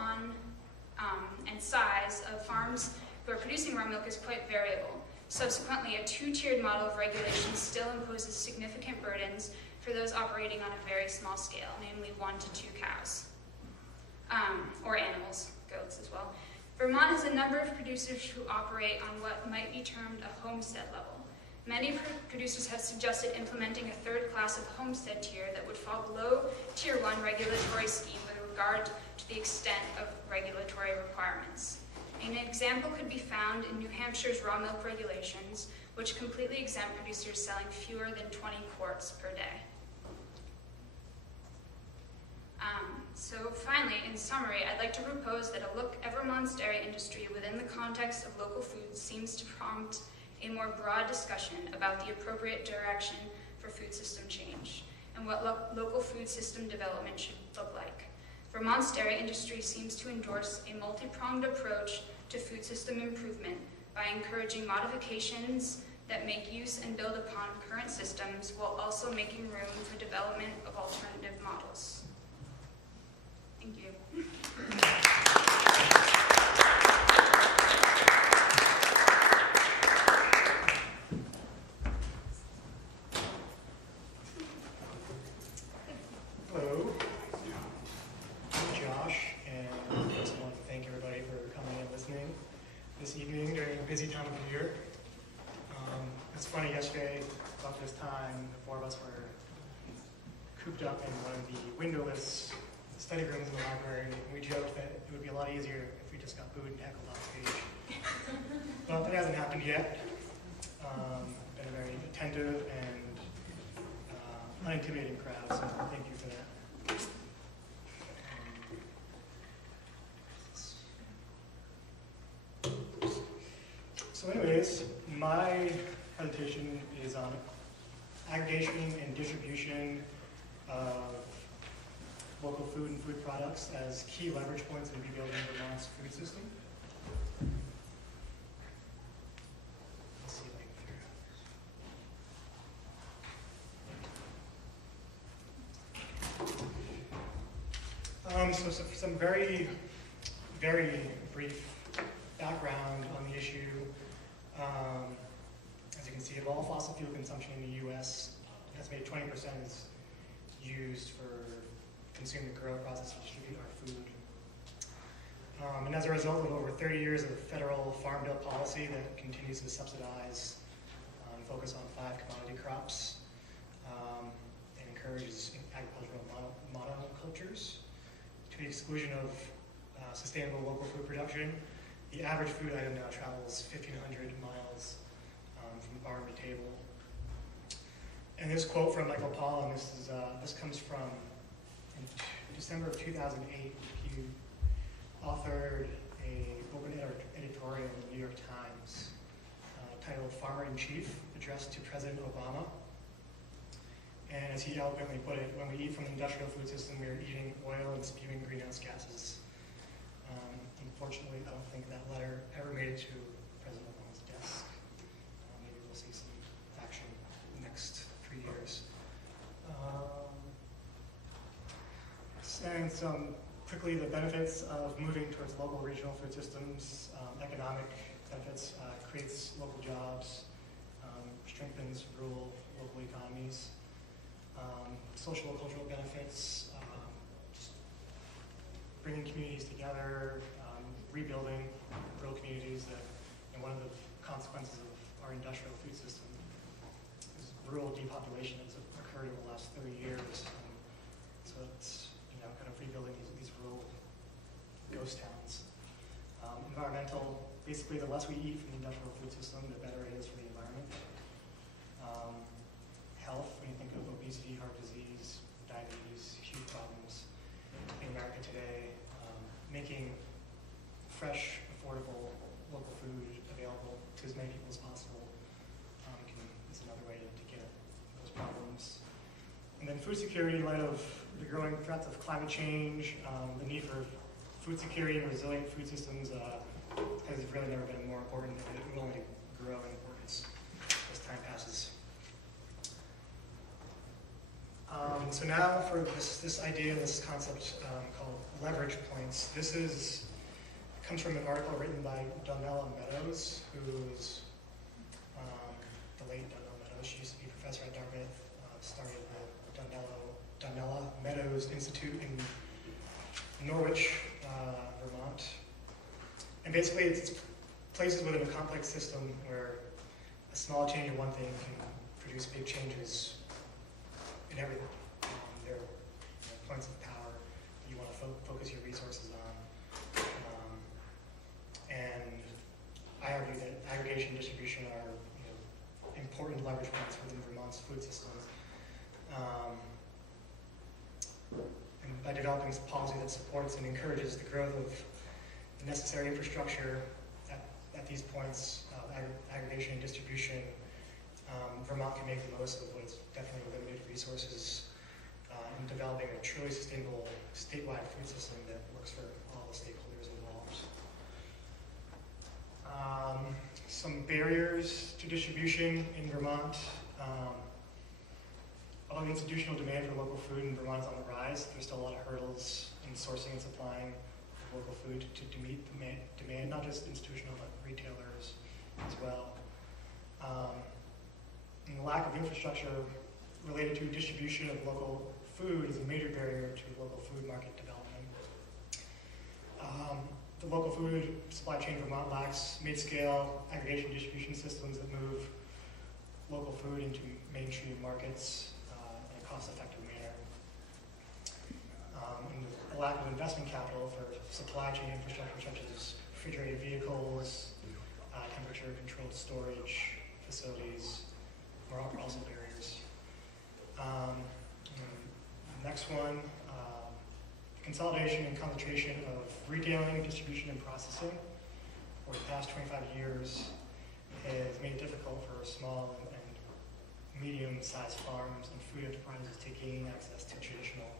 and size of farms who are producing raw milk is quite variable. Subsequently, a 2-tiered model of regulation still imposes significant burdens for those operating on a very small scale, namely 1 to 2 cows, or animals, goats as well. Vermont has a number of producers who operate on what might be termed a homestead level. Many producers have suggested implementing a 3rd class of homestead tier that would fall below Tier 1 regulatory scheme with regard to the extent of regulatory An example could be found in New Hampshire's raw milk regulations, which completely exempt producers selling fewer than 20 quarts per day. So finally, in summary, I'd like to propose that a look at Vermont's dairy industry within the context of local food seems to prompt a more broad discussion about the appropriate direction for food system change and what local food system development should look like. Vermont's dairy industry seems to endorse a multi-pronged approach to food system improvement by encouraging modifications that make use and build upon current systems while also making room for development of alternative models. Thank you. Hello, I'm Josh, and I just want to thank everybody for coming and listening this evening during a busy time of the year. It's funny, yesterday, about this time, the four of us were cooped up in one of the windowless study rooms in the library, and we joked that it would be a lot easier if we just got booed and heckled off stage. But that hasn't happened yet. Been a very attentive and unintimidating crowd, so thank you for that. So anyways, my presentation is on aggregation and distribution of local food and food products as key leverage points in rebuilding Vermont's food system. Let's see if I can figure it out. So some very, very brief background on the issue. As you can see, of all fossil fuel consumption in the U.S., estimated 20% is used for consume, to grow, process, and distribute our food. And as a result of over 30 years of federal farm bill policy that continues to subsidize and focus on 5 commodity crops and encourages agricultural monocultures to the exclusion of sustainable local food production, the average food item now travels 1,500 miles from farm to table. And this quote from Michael Paul, and this comes from in December of 2008, he authored an open editorial in the New York Times titled Farmer in Chief, addressed to President Obama. And as he eloquently put it, when we eat from the industrial food system, we are eating oil and spewing greenhouse gases. Unfortunately, I don't think that letter ever made it to President Obama's desk. Maybe we'll see some action in the next 3 years. And quickly, the benefits of moving towards local regional food systems, economic benefits, creates local jobs, strengthens rural local economies, social and cultural benefits, just bringing communities together, rebuilding rural communities and one of the consequences of our industrial food system is rural depopulation that's occurred in the last 30 years. So it's kind of rebuilding these rural ghost towns. Environmental, basically the less we eat from the industrial food system, the better it is for the environment. Health, when you think of obesity, heart disease, diabetes, huge problems in America today, making fresh, affordable, local food available to as many people as possible is another way to get at those problems. And then food security, in light of the growing threats of climate change, the need for food security and resilient food systems has really never been more important, and it will only grow in importance as time passes. So now for this idea, this concept called leverage points. This comes from an article written by Donella Meadows, who's the late Donella Meadows. She used to be a professor at Dartmouth, started the Donella Meadows Institute in Norwich, Vermont. And basically it's places within a complex system where a small change in one thing can produce big changes in everything. There are points of power that you want to focus your resources on. And leverage points within Vermont's food systems. And by developing policy that supports and encourages the growth of the necessary infrastructure at these points of aggregation and distribution, Vermont can make the most of what is definitely limited resources in developing a truly sustainable statewide food system that works for all the stakeholders involved. Some barriers to distribution in Vermont. Although institutional demand for local food in Vermont is on the rise, there's still a lot of hurdles in sourcing and supplying local food to meet demand, not just institutional, but retailers as well. And the lack of infrastructure related to distribution of local food is a major barrier to local food market development. The local food supply chain in Vermont lacks mid-scale aggregation distribution systems that move local food into mainstream markets in a cost-effective manner. And the lack of investment capital for supply chain infrastructure such as refrigerated vehicles, temperature-controlled storage facilities are also barriers. Next one, consolidation and concentration of retailing, distribution, and processing over the past 25 years has made it difficult for small and medium-sized farms and food enterprises to gain access to traditional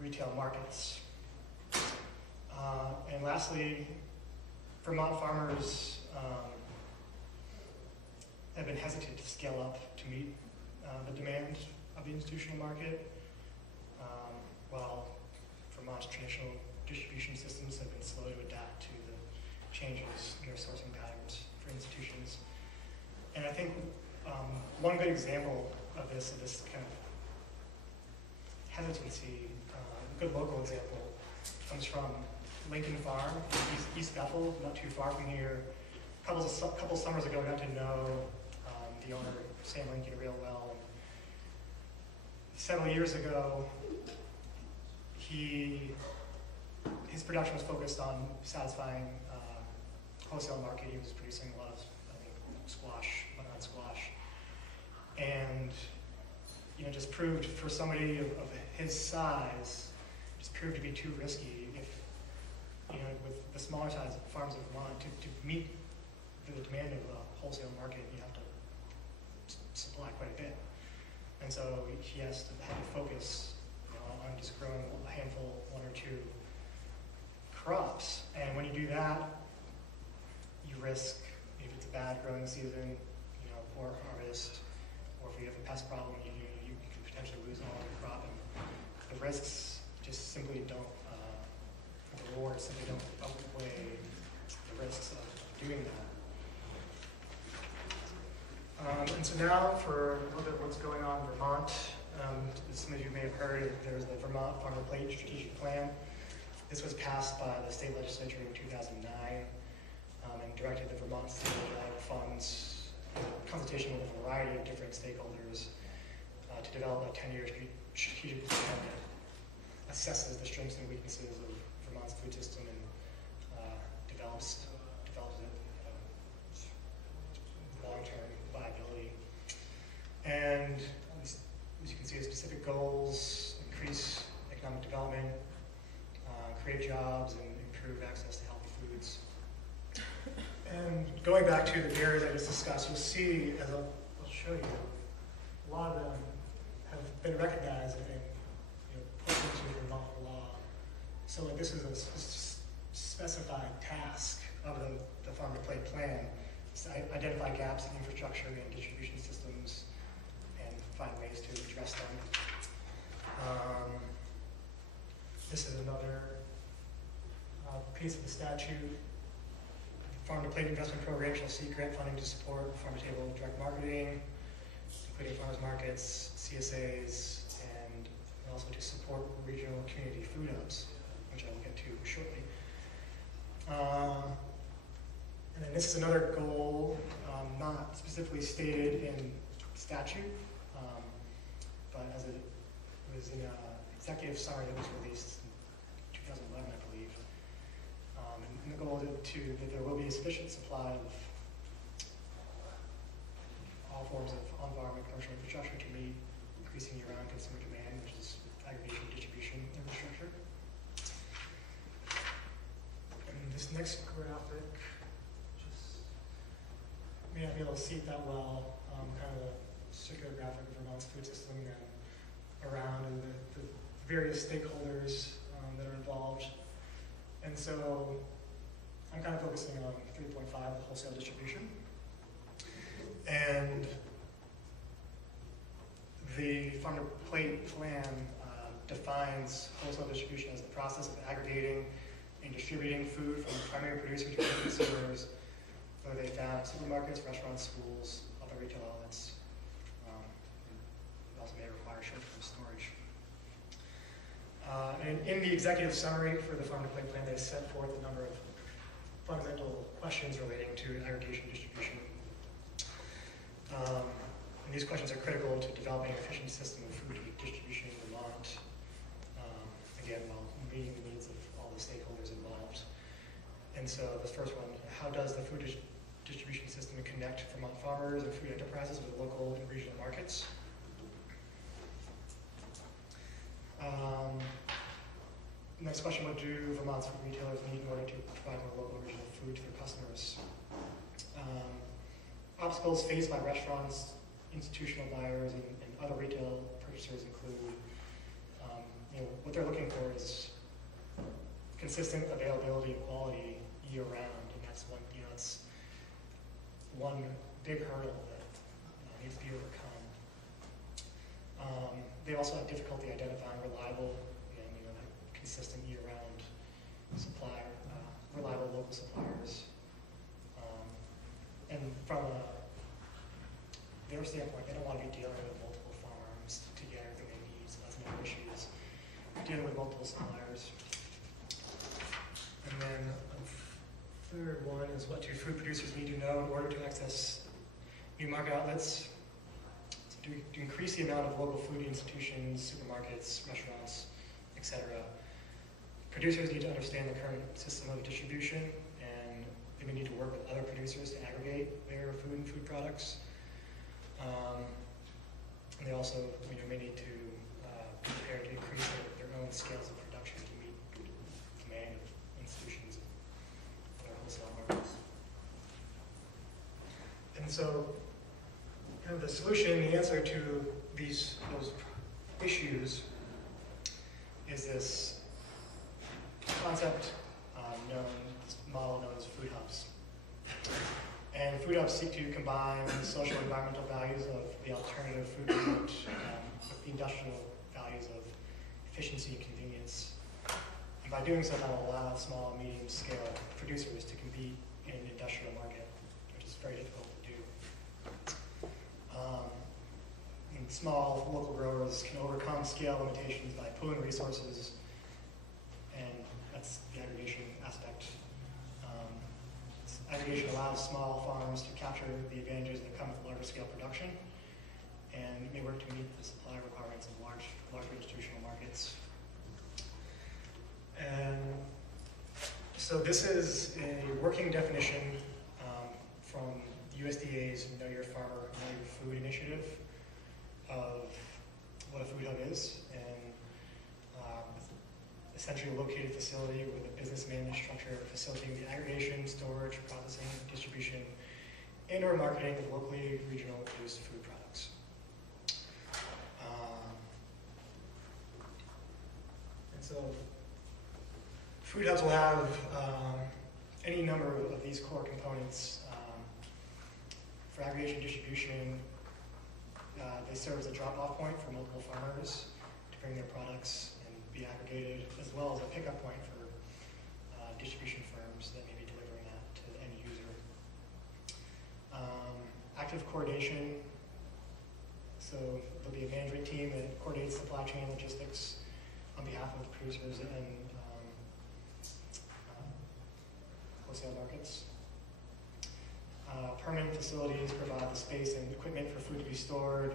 retail markets. And lastly, Vermont farmers have been hesitant to scale up to meet the demand of the institutional market, while Vermont's traditional distribution systems have been slow to adapt to the changes in their sourcing patterns for institutions. And I think one good example of this kind of hesitancy, a good local example, comes from Lincoln Farm, East Bethel, not too far from here. A couple summers ago, I got to know the owner, Sam Lincoln, real well. And several years ago, his production was focused on satisfying wholesale market. He was producing a lot of, I think, squash, butternut squash, and just proved for somebody of his size, just proved to be too risky. If with the smaller size farms of Vermont, to meet the demand of a wholesale market, you have to supply quite a bit, and so he has to focus on just growing a handful, one or two crops. And when you do that, you risk, if it's a bad growing season, poor harvest, or if you have a pest problem, you could potentially lose all of your crop. And the risks just simply don't, the rewards simply don't outweigh the risks of doing that. And so now for a little bit of what's going on in Vermont. As some of you may have heard, there's the Vermont Farm to Plate Strategic Plan. This was passed by the state legislature in 2009 and directed the Vermont State Legislative Funds in consultation with a variety of different stakeholders to develop a 10-year strategic plan that assesses the strengths and weaknesses of Vermont's food system and develops it long-term viability. And as you can see, the specific goals: increase economic development, create jobs, and improve access to healthy foods. And going back to the barriers I just discussed, you'll see, as I'll show you, a lot of them have been recognized and put into Vermont law. So this is a specified task of the Farm to Plate plan, is to identify gaps in infrastructure and distribution systems and find ways to address them. This is another piece of the statute. Farm to Plate investment program shall seek grant funding to support farm-to-table direct marketing, including farmers markets, CSAs, and also to support regional community food hubs, which I will get to shortly. And then this is another goal, not specifically stated in statute, but as it was in an executive summary that was released in 2011, I believe. And the goal is that there will be a sufficient supply of all all forms of on-farm and commercial infrastructure to meet increasing year-round consumer demand, which is aggregation distribution infrastructure. And this next graphic, just may not be able to see it that well, kind of a circular graphic of Vermont's food system and around and the various stakeholders that are involved. And so I'm kind of focusing on 3.5, the wholesale distribution. And the Farm to Plate plan defines wholesale distribution as the process of aggregating and distributing food from primary producers to consumers, whether they found supermarkets, restaurants, schools, other retail outlets. It also may require short-term storage. And in the executive summary for the Farm to Plate plan, they set forth a number of fundamental questions relating to aggregation distribution. And these questions are critical to developing an efficient system of food distribution in Vermont, again, while meeting the needs of all the stakeholders involved. And so the first one, how does the food distribution system connect Vermont farmers and food enterprises with local and regional markets? Next question, what do Vermont's food retailers need in order to provide more local and regional food to their customers? Obstacles faced by restaurants, institutional buyers, and other retail purchasers include, what they're looking for is consistent availability and quality year-round, and that's one, it's one big hurdle that needs to be overcome. They also have difficulty identifying reliable and consistent year-round supplier, reliable local suppliers. And from their standpoint, they don't want to be dealing with multiple farms to get everything they need, so that's another issue, is dealing with multiple suppliers. And then a third one is, what do food producers need to know in order to access new market outlets? To increase the amount of local food institutions, supermarkets, restaurants, etc. Producers need to understand the current system of distribution, and they may need to work with other producers to aggregate their food and food products. And they also may need to be prepared to increase their own scales of production to meet demand of institutions and other wholesale markets. And so, kind of the solution, the answer to those issues is this concept model known as food hubs. And food hubs seek to combine the social and environmental values of the alternative food movement with the industrial values of efficiency and convenience. And by doing so, that will allow small and medium scale producers to compete in an industrial market, which is very difficult to do. And small local growers can overcome scale limitations by pooling resources, and that's the aggregation aspect. Aggregation allows small farms to capture the advantages that come with larger scale production, and may work to meet the supply requirements of larger institutional markets. And so this is a working definition from USDA's Know Your Farmer, Know Your Food initiative of what a food hub is, and essentially a located facility with a business management structure facilitating the aggregation, storage, processing, distribution, and/or marketing of locally regional produced food products. And so food hubs will have any number of these core components. For aggregation distribution, they serve as a drop-off point for multiple farmers to bring their products and be aggregated, as well as a pickup point for distribution firms that may be delivering that to the end user. Active coordination, so there'll be a management team that coordinates supply chain logistics on behalf of the producers and wholesale markets. Permanent facilities provide the space and equipment for food to be stored,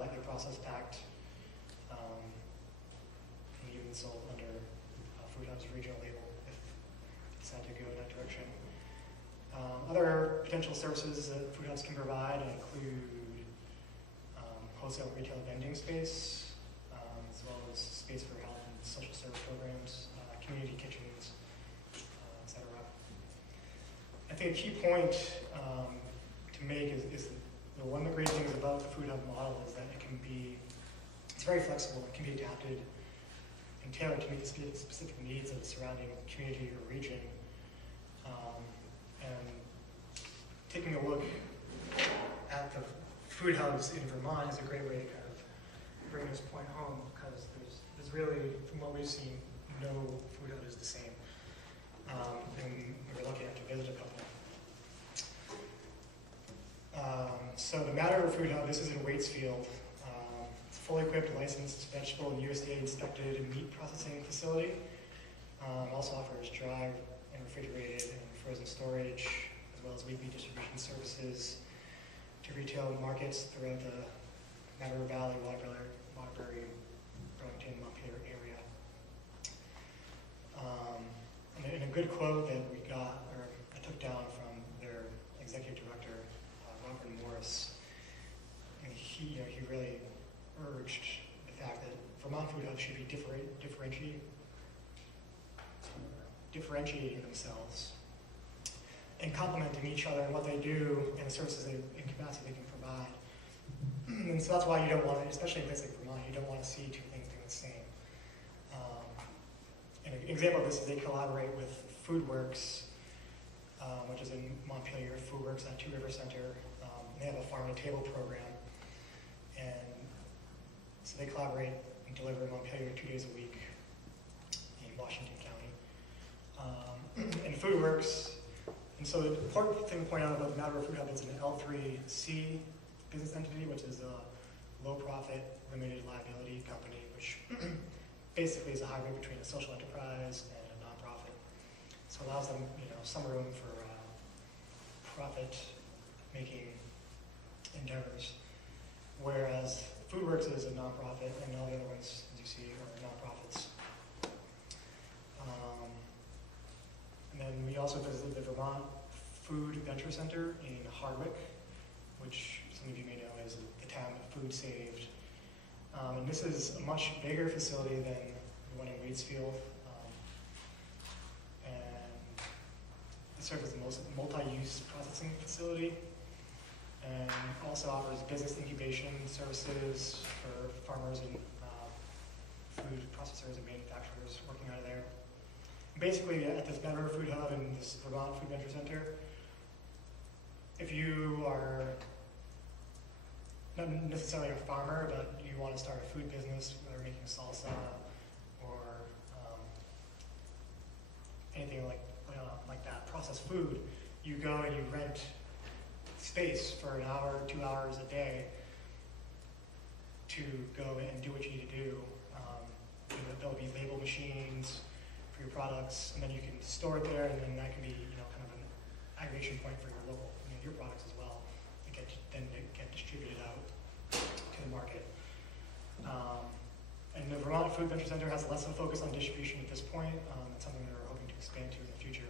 lightly process packed, and even sold under Food Hub's regional label if you decide to go in that direction. Other potential potential services that food hubs can provide include wholesale retail vending space, as well as space for health and social service programs, community kitchens, etc. I think a key point to make is one of the great things about the food hub model is that it's very flexible. It can be adapted and tailored to meet the specific needs of the surrounding community or region. And taking a look at the food hubs in Vermont is a great way to kind of bring this point home, because there's really, from what we've seen, no food hub is the same. And we were lucky enough to visit a couple. So the Matter Food Hub, this is in Waitsfield. It's a fully equipped, licensed vegetable and USDA inspected meat processing facility. Also offers dry and refrigerated and frozen storage, as well as weekly distribution services to retail markets throughout the Matter Valley, Waterbury, Burlington, Montpelier area. And a good quote that we got, or I took down from their executive director, Robert Morris, and he really urged the fact that Vermont food hubs should be differentiating themselves and complementing each other in what they do and the services and capacity they can provide. And so that's why you don't want to, especially in places like Vermont, you don't want to see two things doing the same. And an example of this is they collaborate with FoodWorks, which is in Montpelier. FoodWorks at Two River Center. They have a farm-to-table program, and so they collaborate and deliver in Montpelier 2 days a week in Washington County. And FoodWorks, and so the important thing to point out about the Matter Food Hub is an L3C business entity, which is a low-profit, limited liability company, which basically is a hybrid between a social enterprise and a nonprofit. So it allows them, some room for profit-making endeavors. Whereas FoodWorks is a nonprofit, and all the other ones, as you see, are nonprofits. And then we also visited the Vermont Food Venture Center in Hardwick, which some of you may know is the town that food saved. And this is a much bigger facility than the one in Waitsfield. And it serves as a multi-use processing facility, and also offers business incubation services for farmers and food processors and manufacturers working out of there. Basically, at this Matter Food Hub and this Vermont Food Venture Center, if you are not necessarily a farmer, but you want to start a food business, whether making salsa or anything like that, processed food, you go and you rent space for an hour, 2 hours a day to go and do what you need to do. There'll be label machines for your products, and then you can store it there, and then that can be kind of an aggregation point for your local, your products as well, that get distributed out to the market. And the Vermont Food Venture Center has less of a focus on distribution at this point. It's something they're hoping to expand to in the future.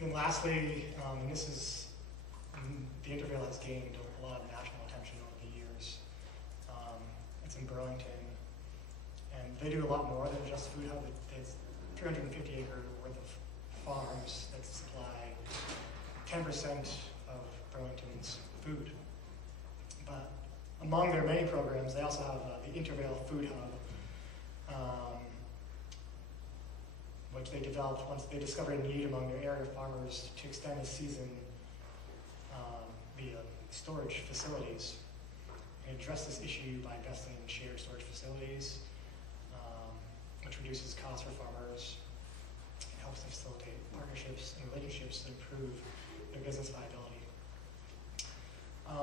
And then lastly, and this is, the Intervale has gained a lot of national attention over the years. It's in Burlington, and they do a lot more than just food hub. It's 350 acre worth of farms that supply 10% of Burlington's food. But among their many programs, they also have the Intervale Food Hub, which they developed once they discovered a need among their area farmers to extend the season via storage facilities, and address this issue by investing in shared storage facilities, which reduces costs for farmers and helps them facilitate partnerships and relationships that improve their business viability.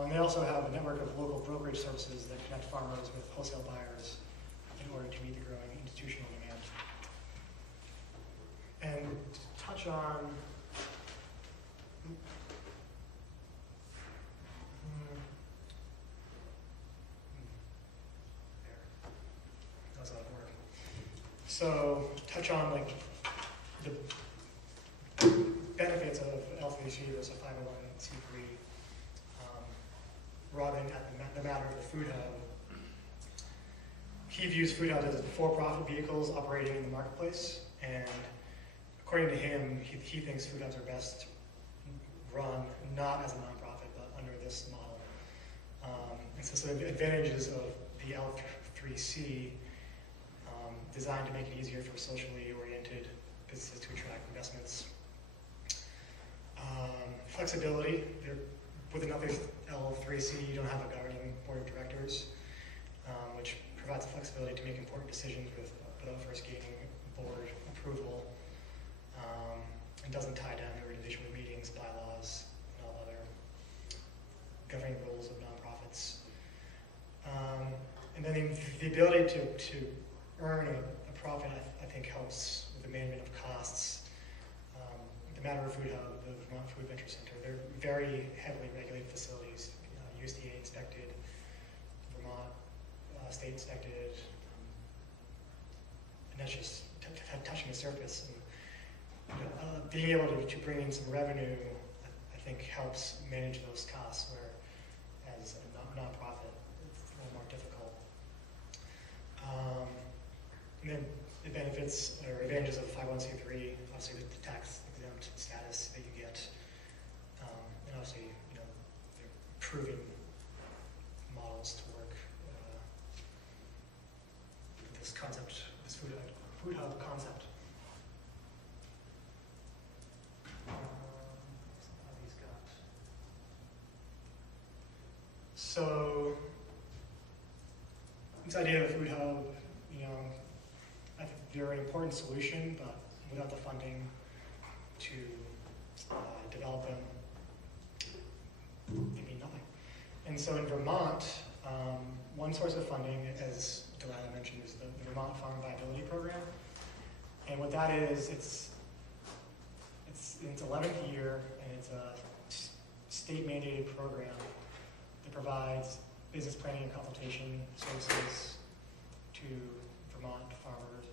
And they also have a network of local brokerage services that connect farmers with wholesale buyers in order to meet the growing institutional demand. And to touch on So touch on the benefits of L3 501c versus a 501c3. Rather than at the matter of the food hub, he views food hubs as for-profit vehicles operating in the marketplace, and according to him, he thinks food hubs are best run not as a nonprofit, but under this model. And so the advantages of the L3C, designed to make it easier for socially oriented businesses to attract investments. Flexibility. With another L3C, you don't have a governing board of directors, which provides the flexibility to make important decisions without first gaining board approval, and doesn't tie down the organization with meetings, bylaws, and all other governing rules of nonprofits. And then the ability to earn a profit, I think, helps with the management of costs. The Matter of Food Hub, the Vermont Food Venture Center, they're very heavily regulated facilities, USDA inspected, Vermont state inspected, and that's just touching the surface. And being able to bring in some revenue, I think, helps manage those costs, where as a nonprofit, it's a little more difficult. And then the benefits or advantages of 501c3, obviously the tax exempt status that you get, and obviously, they're proven models to work with this concept, this food hub concept. So this idea of food hub, I think they're an important solution, but without the funding to develop them, they mean nothing. And so in Vermont, one source of funding, as Delilah mentioned, is the Vermont Farm Viability Program. And what that is, it's in its 11th year, and it's a state-mandated program that provides business planning and consultation services to Vermont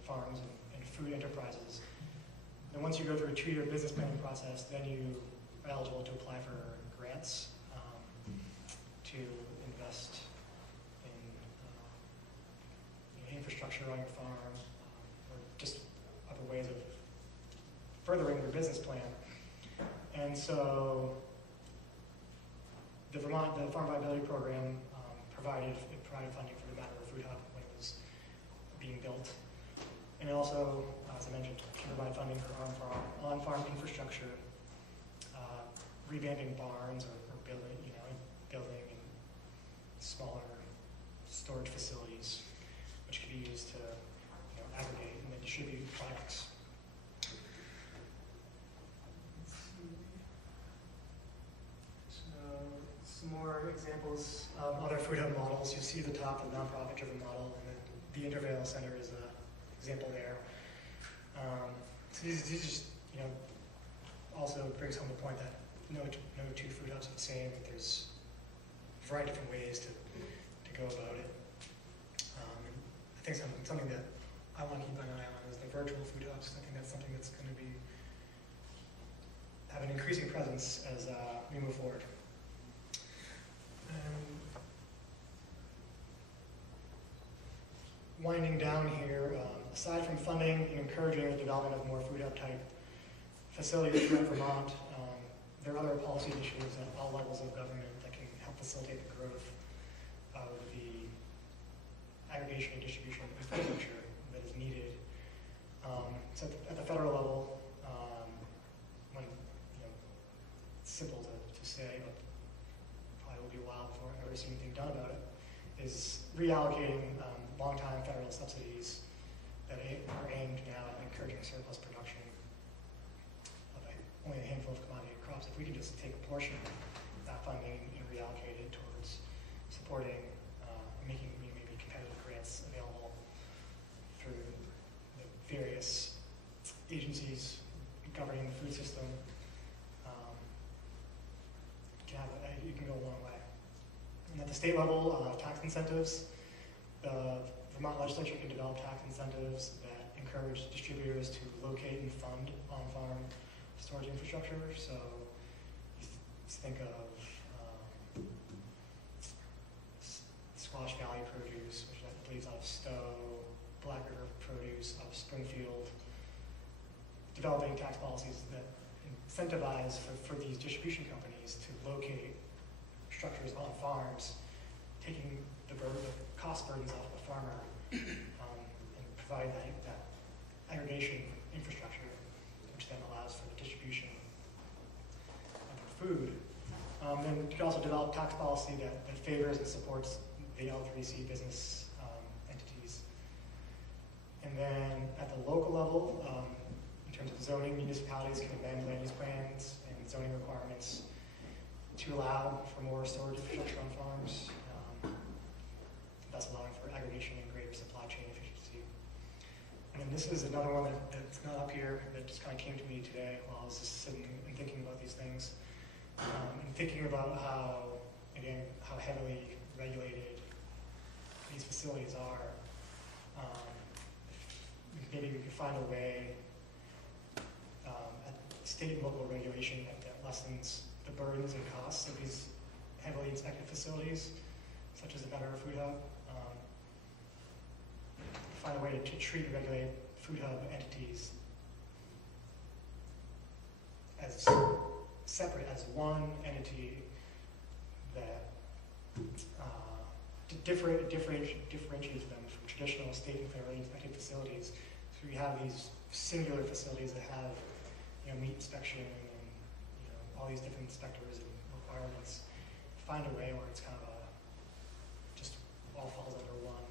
farms and food enterprises. And once you go through a 2-year business planning process, then you are eligible to apply for grants to invest in infrastructure on your farm, or just other ways of furthering your business plan. And so the Farm Viability Program provided funding for the Matter of Food Hub when it was being built. And it also, as I mentioned, can provide funding for on-farm infrastructure, revamping barns or building in smaller storage facilities, which could be used to aggregate and then distribute products. Some more examples of other food hub models. You see the top, the nonprofit-driven model, and then the Intervale Center is an example there. So these just, also brings home the point that no two food hubs are the same. There's a variety of different ways to go about it. I think something that I want to keep an eye on is the virtual food hubs. I think that's something that's going to have an increasing presence as we move forward. Winding down here, aside from funding and encouraging the development of more food hub type facilities throughout Vermont, there are other policy initiatives at all levels of government that can help facilitate the growth of the aggregation and distribution of infrastructure that is needed. So at the federal level, when it's simple to say, but probably will be a while before I ever see anything done about it, is reallocating long-time federal subsidies that are aimed now at encouraging surplus production of only a handful of commodity crops. If we could just take a portion of that funding and reallocate it towards supporting, making maybe competitive grants available through the various agencies governing the food system, you can go a long way. And at the state level, tax incentives. The Vermont legislature can develop tax incentives that encourage distributors to locate and fund on-farm storage infrastructure. So let's think of Squash Valley Produce, which I believe is out of Stowe, Black River Produce out of Springfield, developing tax policies that incentivize for these distribution companies to locate structures on farms, taking the cost burdens off the farmer, and provide that aggregation infrastructure, which then allows for the distribution of food. Then you can also develop tax policy that favors and supports the L3C business entities. And then at the local level, in terms of zoning, municipalities can amend land use plans and zoning requirements to allow for more storage infrastructure on farms, thus allowing for aggregation and greater supply chain efficiency. And then this is another one that's not up here, that just kind of came to me today while I was just sitting and thinking about these things. And thinking about how heavily regulated these facilities are. Maybe we could find a way at state and local regulation that lessens the burdens and costs of these heavily inspected facilities, such as the Better Food Hub. Find a way to treat and regulate food hub entities as separate, as one entity that differentiates them from traditional state and federally inspected facilities. So we have these singular facilities that have, meat inspection and all these different inspectors and requirements. Find a way where it's kind of just all falls under one.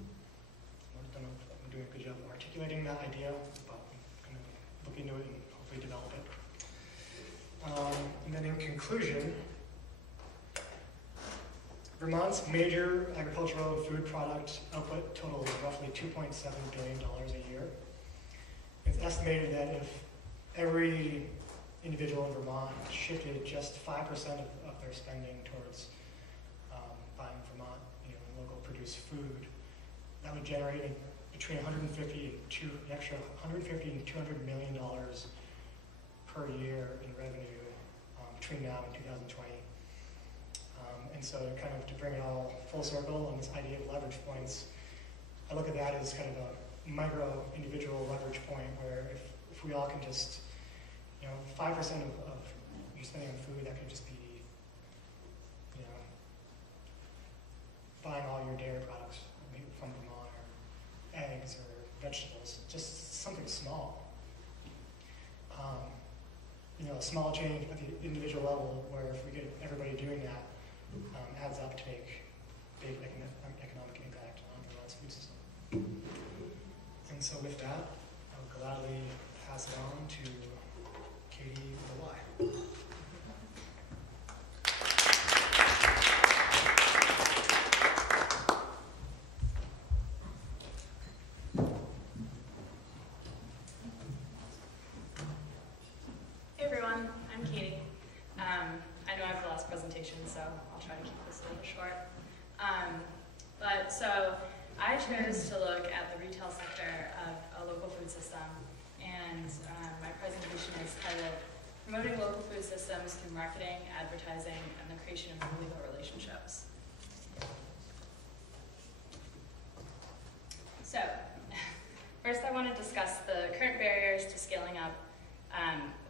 I don't know if I'm doing a good job of articulating that idea, but I'm going to look into it and hopefully develop it. And then in conclusion, Vermont's major agricultural and food product output totals roughly $2.7 billion a year. It's estimated that if every individual in Vermont shifted just 5% of their spending towards buying Vermont, local produced food, that would generate between $150 and $200 million per year in revenue between now and 2020. And so to bring it all full circle on this idea of leverage points, I look at that as kind of a micro individual leverage point where if we all can just, 5% of your spending on food, that could just be, buying all your dairy products from Vermont, or eggs or vegetables, just something small. A small change at the individual level where if we get everybody doing that, adds up to make big economic impact on Vermont's food system. And so with that, I'll gladly pass it on to Katie with a Y. Hey everyone, I'm Katie. I know I have the last presentation, so I'll try to keep this a little short. So I chose to look at the retail sector of a local food system, and my presentation is titled Promoting Local Food Systems Through Marketing, Advertising, and the Creation of Legal Relationships. So, first I want to discuss the current barriers to scaling up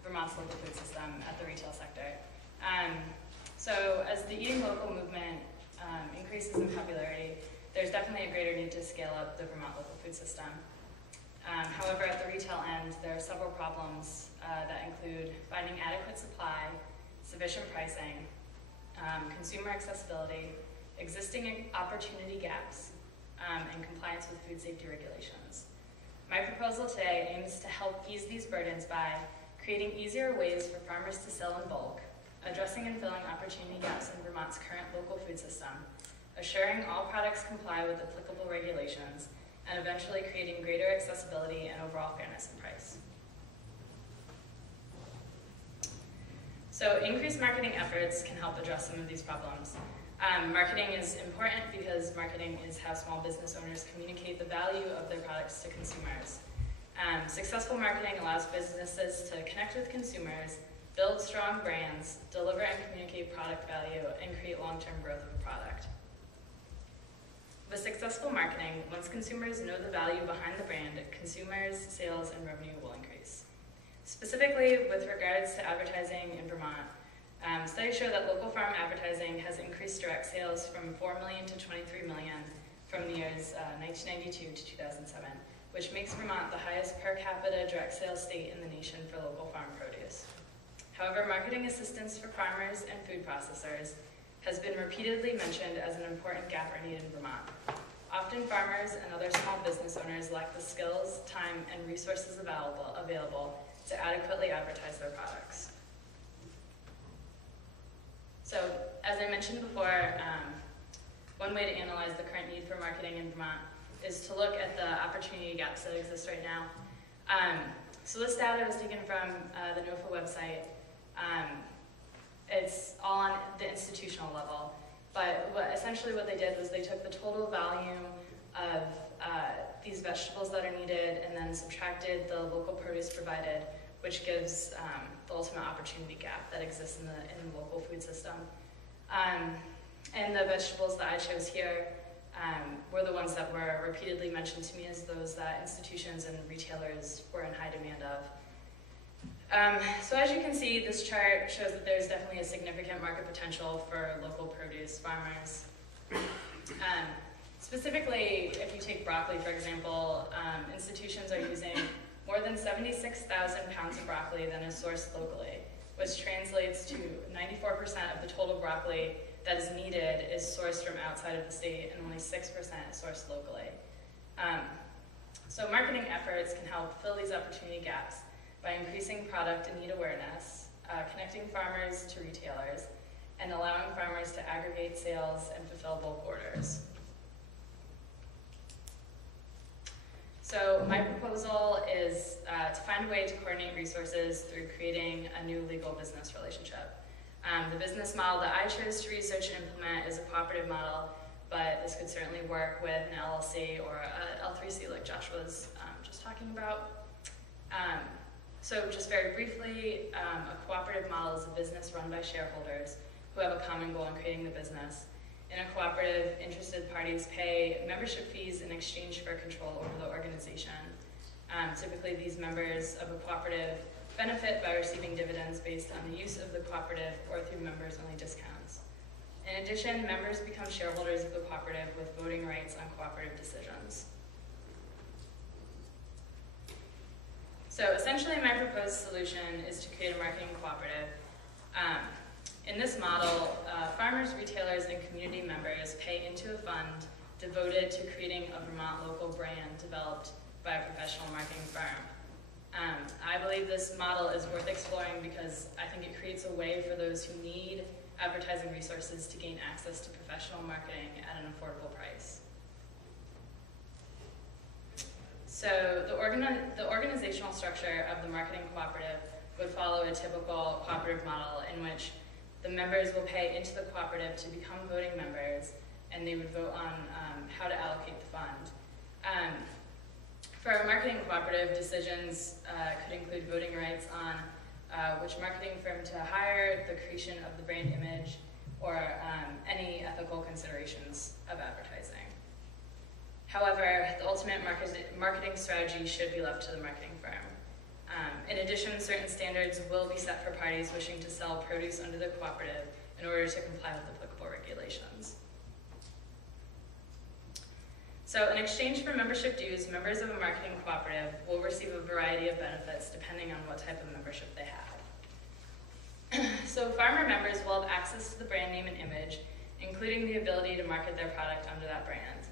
Vermont's local food system at the retail sector. So as the Eating Local movement increases in popularity, there's definitely a greater need to scale up the Vermont local food system. However, at the retail end, there are several problems that include finding adequate supply, sufficient pricing, consumer accessibility, existing opportunity gaps, and compliance with food safety regulations. My proposal today aims to help ease these burdens by creating easier ways for farmers to sell in bulk, addressing and filling opportunity gaps in Vermont's current local food system, assuring all products comply with applicable regulations, and eventually creating greater accessibility and overall fairness in price. So increased marketing efforts can help address some of these problems. Marketing is important because marketing is how small business owners communicate the value of their products to consumers. Successful marketing allows businesses to connect with consumers, build strong brands, deliver and communicate product value, and create long-term growth of a product. With successful marketing, once consumers know the value behind the brand, consumers, sales, and revenue will increase. Specifically, with regards to advertising in Vermont, studies show that local farm advertising has increased direct sales from 4 million to 23 million from the years 1992 to 2007, which makes Vermont the highest per capita direct sales state in the nation for local farm produce. However, marketing assistance for farmers and food processors has been repeatedly mentioned as an important gap or need in Vermont. Often farmers and other small business owners lack the skills, time, and resources available to adequately advertise their products. So, as I mentioned before, one way to analyze the current need for marketing in Vermont is to look at the opportunity gaps that exist right now. So this data was taken from the NOFA website. It's all on the institutional level, but essentially what they did was they took the total volume of these vegetables that are needed and then subtracted the local produce provided, which gives the ultimate opportunity gap that exists in the local food system. And the vegetables that I chose here were the ones that were repeatedly mentioned to me as those that institutions and retailers were in high demand of. So as you can see, this chart shows that there's definitely a significant market potential for local produce farmers. Specifically, if you take broccoli, for example, institutions are using more than 76,000 pounds of broccoli that is sourced locally, which translates to 94% of the total broccoli that is needed is sourced from outside of the state, and only 6% is sourced locally. So marketing efforts can help fill these opportunity gaps by increasing product and need awareness, connecting farmers to retailers, and allowing farmers to aggregate sales and fulfill bulk orders. So my proposal is to find a way to coordinate resources through creating a new legal business relationship. The business model that I chose to research and implement is a cooperative model, but this could certainly work with an LLC or a L3C like Josh was just talking about. So just very briefly, a cooperative model is a business run by shareholders who have a common goal in creating the business. In a cooperative, interested parties pay membership fees in exchange for control over the organization. Typically, these members of a cooperative benefit by receiving dividends based on the use of the cooperative or through members-only discounts. In addition, members become shareholders of the cooperative with voting rights on cooperative decisions. So essentially, my proposed solution is to create a marketing cooperative. In this model, farmers, retailers, and community members pay into a fund devoted to creating a Vermont local brand developed by a professional marketing firm. I believe this model is worth exploring because I think it creates a way for those who need advertising resources to gain access to professional marketing at an affordable price. So the organizational structure of the marketing cooperative would follow a typical cooperative model in which the members will pay into the cooperative to become voting members, and they would vote on how to allocate the fund. For a marketing cooperative, decisions could include voting rights on which marketing firm to hire, the creation of the brand image, or any ethical considerations of advertising. However, the ultimate marketing strategy should be left to the marketing firm. In addition, certain standards will be set for parties wishing to sell produce under the cooperative in order to comply with applicable regulations. So in exchange for membership dues, members of a marketing cooperative will receive a variety of benefits depending on what type of membership they have. So farmer members will have access to the brand name and image, including the ability to market their product under that brand.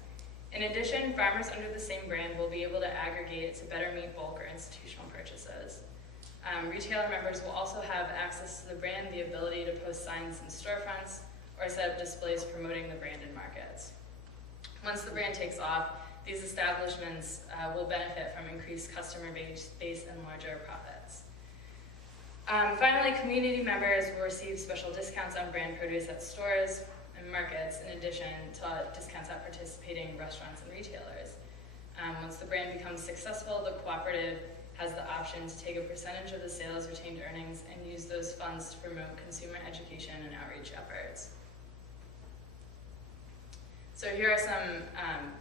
In addition, farmers under the same brand will be able to aggregate to better meet bulk or institutional purchases. Retailer members will also have access to the brand, the ability to post signs in storefronts, or set up displays promoting the brand in markets. Once the brand takes off, these establishments will benefit from increased customer base and larger profits. Finally, community members will receive special discounts on brand produce at stores and markets, in addition to discounts at participating restaurants and retailers. Once the brand becomes successful, the cooperative has the option to take a percentage of the sales retained earnings and use those funds to promote consumer education and outreach efforts. So here are some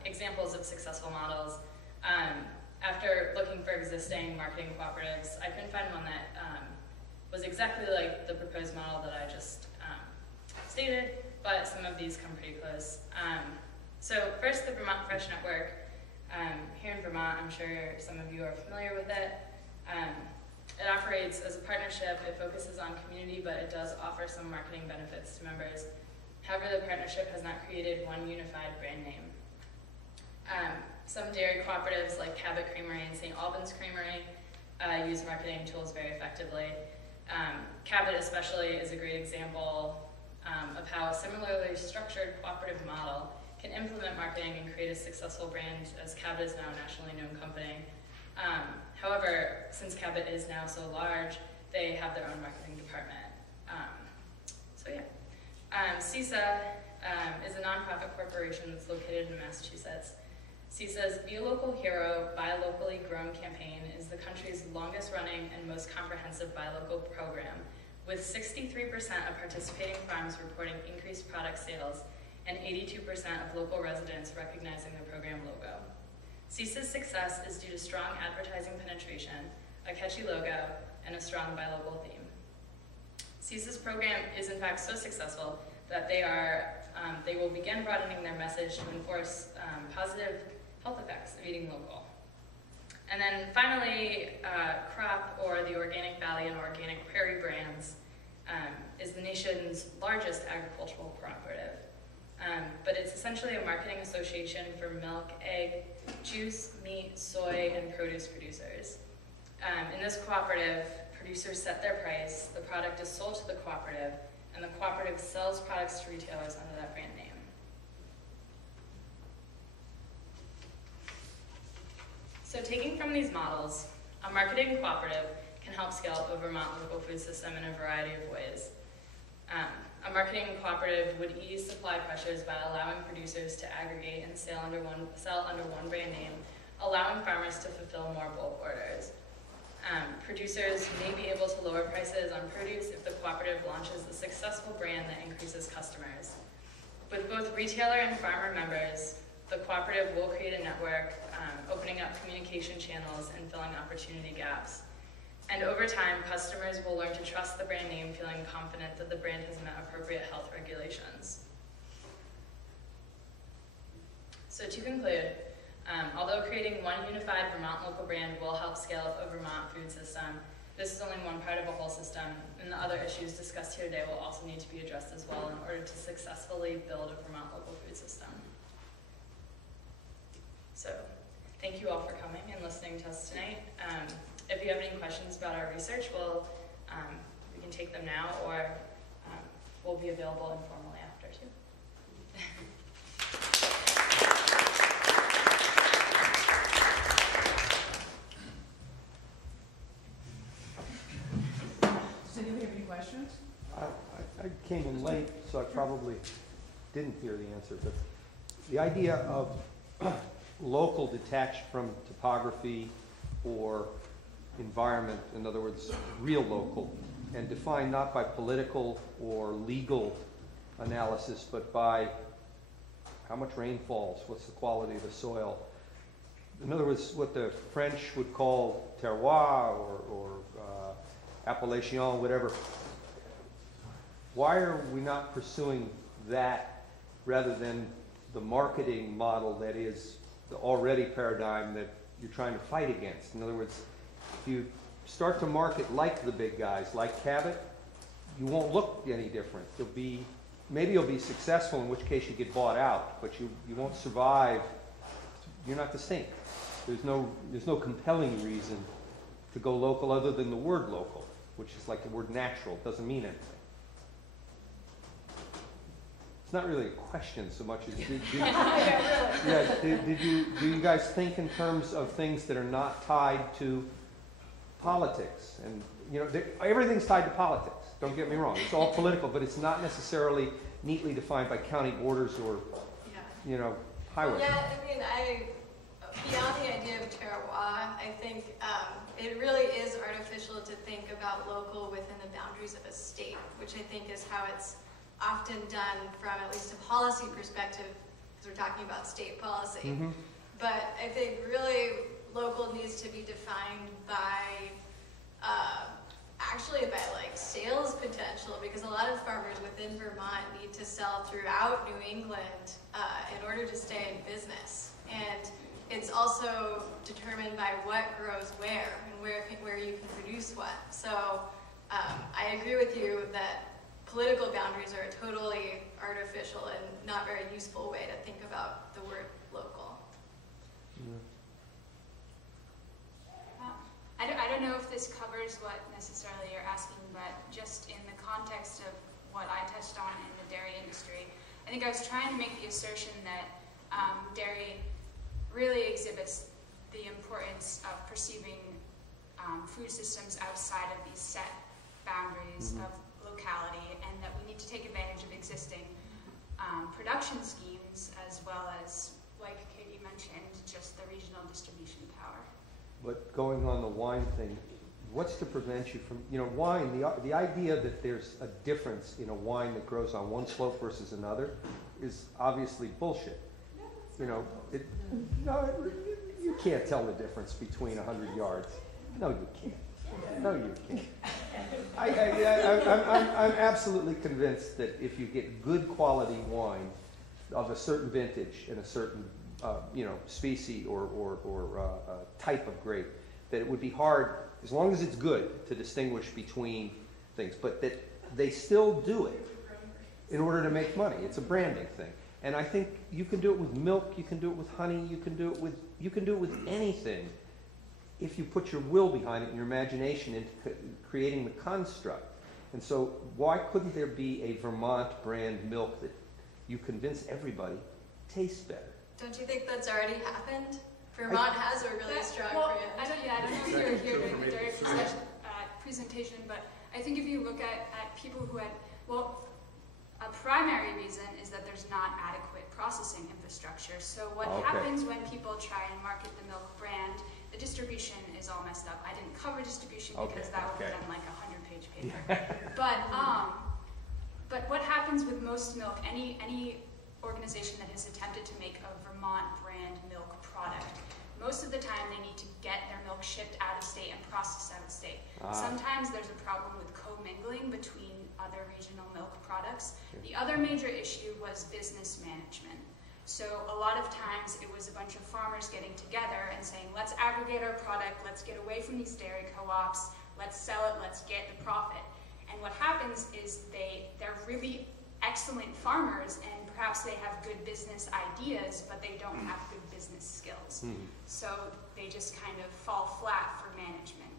examples of successful models. After looking for existing marketing cooperatives, I couldn't find one that was exactly like the proposed model that I just stated, but some of these come pretty close. So first, the Vermont Fresh Network. Here in Vermont, I'm sure some of you are familiar with it. It operates as a partnership. It focuses on community, but it does offer some marketing benefits to members. However, the partnership has not created one unified brand name. Some dairy cooperatives like Cabot Creamery and St. Albans Creamery use marketing tools very effectively. Cabot especially is a great example of how a similarly structured cooperative model can implement marketing and create a successful brand, as Cabot is now a nationally known company. However, since Cabot is now so large, they have their own marketing department. CISA is a nonprofit corporation that's located in Massachusetts. CISA's Be a Local Hero, Buy Locally Grown campaign is the country's longest running and most comprehensive buy local program, with 63% of participating farms reporting increased product sales and 82% of local residents recognizing the program logo. CISA's success is due to strong advertising penetration, a catchy logo, and a strong buy local theme. CISA's program is in fact so successful that they will begin broadening their message to enforce positive health effects of eating local. And then finally, Crop, or the Organic Valley and Organic Prairie brands, is the nation's largest agricultural cooperative. But it's essentially a marketing association for milk, egg, juice, meat, soy, and produce producers. In this cooperative, producers set their price, the product is sold to the cooperative, and the cooperative sells products to retailers under that brand name. So taking from these models, a marketing cooperative can help scale up a Vermont local food system in a variety of ways. A marketing cooperative would ease supply pressures by allowing producers to aggregate and sell under one brand name, allowing farmers to fulfill more bulk orders. Producers may be able to lower prices on produce if the cooperative launches a successful brand that increases customers. With both retailer and farmer members, the cooperative will create a network, opening up communication channels and filling opportunity gaps. And over time, customers will learn to trust the brand name, feeling confident that the brand has met appropriate health regulations. So to conclude, although creating one unified Vermont local brand will help scale up a Vermont food system, this is only one part of a whole system, and the other issues discussed here today will also need to be addressed as well in order to successfully build a Vermont local food system. So, thank you all for coming and listening to us tonight. If you have any questions about our research, we can take them now, or we'll be available informally after too. Does anybody have any questions? I came in late, so I probably didn't hear the answer, but the idea of local detached from topography or environment, in other words, real local, and defined not by political or legal analysis, but by how much rain falls, what's the quality of the soil. In other words, what the French would call terroir or appellation, whatever. Why are we not pursuing that rather than the marketing model that is the already paradigm that you're trying to fight against? In other words, if you start to market like the big guys, like Cabot, you won't look any different. Maybe you'll be successful, in which case you get bought out, but you won't survive. You're not distinct. There's no compelling reason to go local other than the word local, which is like the word natural. It doesn't mean anything. It's not really a question so much as do you guys think in terms of things that are not tied to politics? And everything's tied to politics. Don't get me wrong. It's all political, but it's not necessarily neatly defined by county borders or highways. Yeah, I mean, beyond the idea of terroir, I think it really is artificial to think about local within the boundaries of a state, which I think is how it's often done from at least a policy perspective, because we're talking about state policy. Mm-hmm. But I think really local needs to be defined by actually by like sales potential, because a lot of farmers within Vermont need to sell throughout New England in order to stay in business. And it's also determined by what grows where and where you can produce what. So I agree with you that political boundaries are a totally artificial and not very useful way to think about the word local. I don't know if this covers what necessarily you're asking, but just in the context of what I touched on in the dairy industry, I think I was trying to make the assertion that dairy really exhibits the importance of perceiving food systems outside of these set boundaries of locality, and that we need to take advantage of existing production schemes, as well as, like Katie mentioned, just the regional distribution power. But going on the wine thing, what's to prevent you from, wine, the idea that there's a difference in a wine that grows on one slope versus another is obviously bullshit. You can't tell the difference between 100 yards. No, you can't. No, you can't. I'm absolutely convinced that if you get good quality wine of a certain vintage and a certain species or type of grape, that it would be hard, as long as it's good, to distinguish between things, but that they still do it in order to make money. It's a branding thing. And I think you can do it with milk, you can do it with honey, you can do it with anything if you put your will behind it and your imagination into creating the construct. And so why couldn't there be a Vermont brand milk that you convince everybody tastes better? Don't you think that's already happened? Vermont has a really strong well, brand. I don't know if you were here during the dairy presentation, but I think if you look at people who had, a primary reason is that there's not adequate processing infrastructure. So what happens when people try and market the milk brand, the distribution is all messed up. I didn't cover distribution because that would have been like a 100-page paper. But what happens with most milk, any organization that has attempted to make a Vermont brand milk product, most of the time they need to get their milk shipped out of state and processed out of state. Sometimes there's a problem with commingling between other regional milk products. The other major issue was business management. So a lot of times it was a bunch of farmers getting together and saying, let's aggregate our product, let's get away from these dairy co-ops, let's sell it, let's get the profit. And what happens is they're really excellent farmers, and perhaps they have good business ideas, but they don't have good business skills. So they just kind of fall flat for management.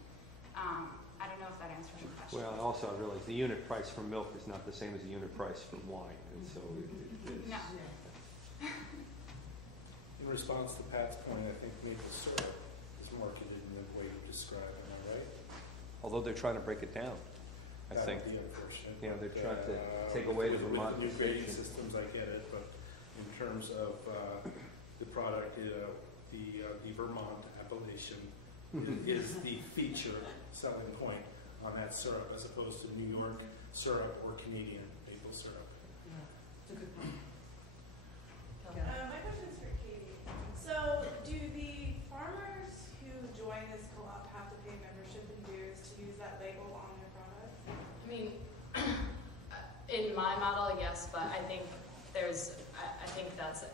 I don't know if that answers your question. Well, also I realize the unit price for milk is not the same as the unit price for wine, and so it's... No. In response to Pat's point, I think maple syrup is marketed in the way you describe, am I right? Although they're trying to break it down, I That think. would be unfortunate. They're trying to take away the Vermont With the new grading distinction. systems, I get it, but in terms of the product, the Vermont appellation is the feature selling point on that syrup, as opposed to New York syrup or Canadian maple syrup. It's a good point. My question is for Katie. So, do the farmers who join this co-op have to pay membership and dues to use that label on their product? I mean, in my model, yes, but I think I think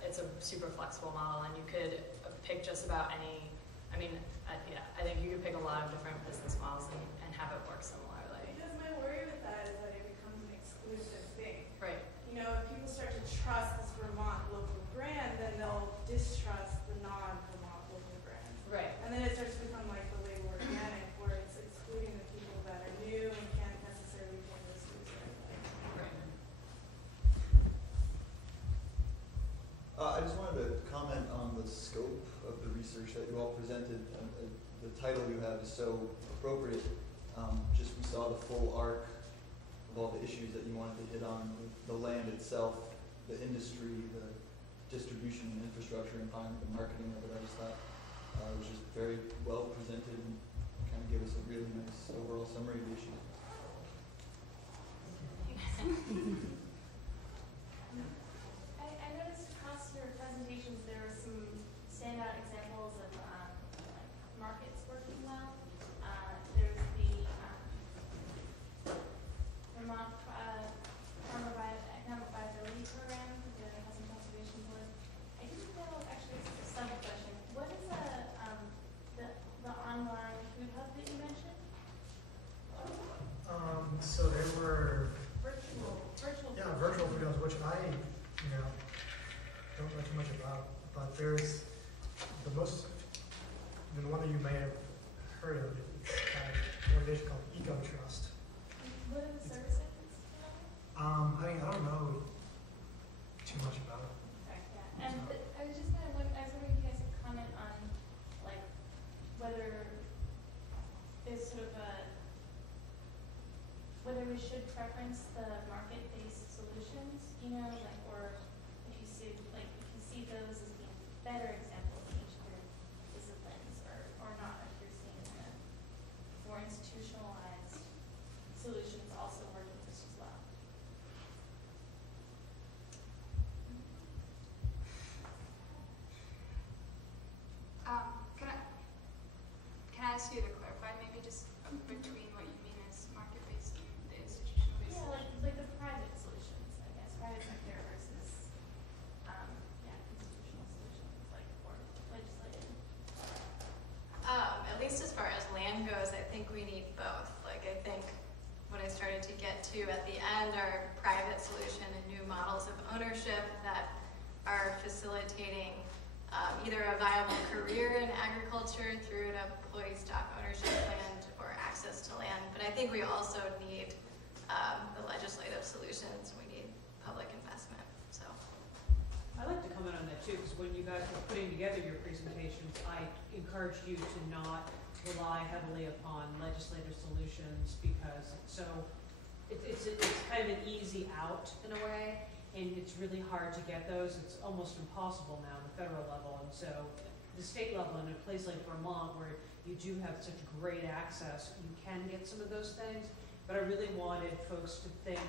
it's a super flexible model, and you could pick just about any. I mean, I think you could pick a lot of different business models and have it work similarly. Because my worry with that is that it becomes an exclusive thing. Right. You know, if people start to trust this Vermont local brand, then they'll distrust the non-Vermont local brand. Right. And then it starts to become like the label organic, where it's excluding the people that are new and can't necessarily pay those dues. Right. I just wanted to comment on the scope of the research that you all presented. The title you have is so appropriate. Just we saw the full arc of all the issues that you wanted to hit on, the land itself, the industry, the distribution and infrastructure and the marketing of it. I just thought It was just very well presented and kind of gave us a really nice overall summary of the issues. I noticed across your presentations there were some standout examples of like markets working well. There's the Vermont Farmer Economic Viability Program, the Housing Conservation Board. I didn't know, actually, it's a sub-question. What is the online food hub that you mentioned? So there were Virtual food hubs, which I don't know too much about, but there's the one that you may have heard of, an organization called Eco Trust. What are the services? I don't know too much about it. Right, yeah. And I was just kind of wondering if you guys could comment on like whether there's sort of whether we should preference the market-based solutions, like, or if you see those as being better examples in each of your disciplines, or not, if you're seeing kind of more institutionalized solutions also working just as well. Can I ask you to clarify maybe just between what you mean as market-based and the institutional-based? Yeah, like the private solutions, I guess, private sector versus institutional solutions, like or legislative. At least as far as land goes, I think we need both. Like, I think what I started to get to at the end are private solution and new models of ownership that are facilitating either a viable career in agriculture through an employee stock ownership plan or access to land. But I think we also need the legislative solutions. We need public investment. So I'd like to comment on that too, because when you guys were putting together your presentations, I encouraged you to not rely heavily upon legislative solutions because it's kind of an easy out in a way, and it's really hard to get those. It's almost impossible now at the federal level, and so the state level in a place like Vermont where you do have such great access, you can get some of those things, but I really wanted folks to think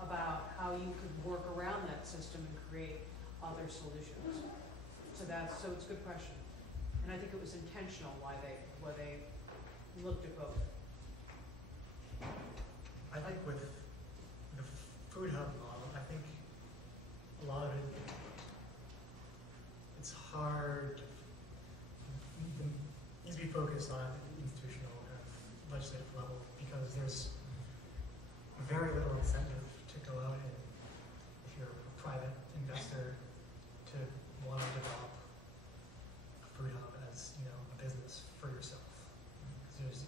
about how you could work around that system and create other solutions. So it's a good question. And I think it was intentional why they looked at both. I like with the food hub model, I think a lot of it, it's hard, it needs to be focused on the institutional and legislative level because there's very little incentive to go out and, if you're a private investor, to want to develop a food hub as, a business for yourself. Because there's,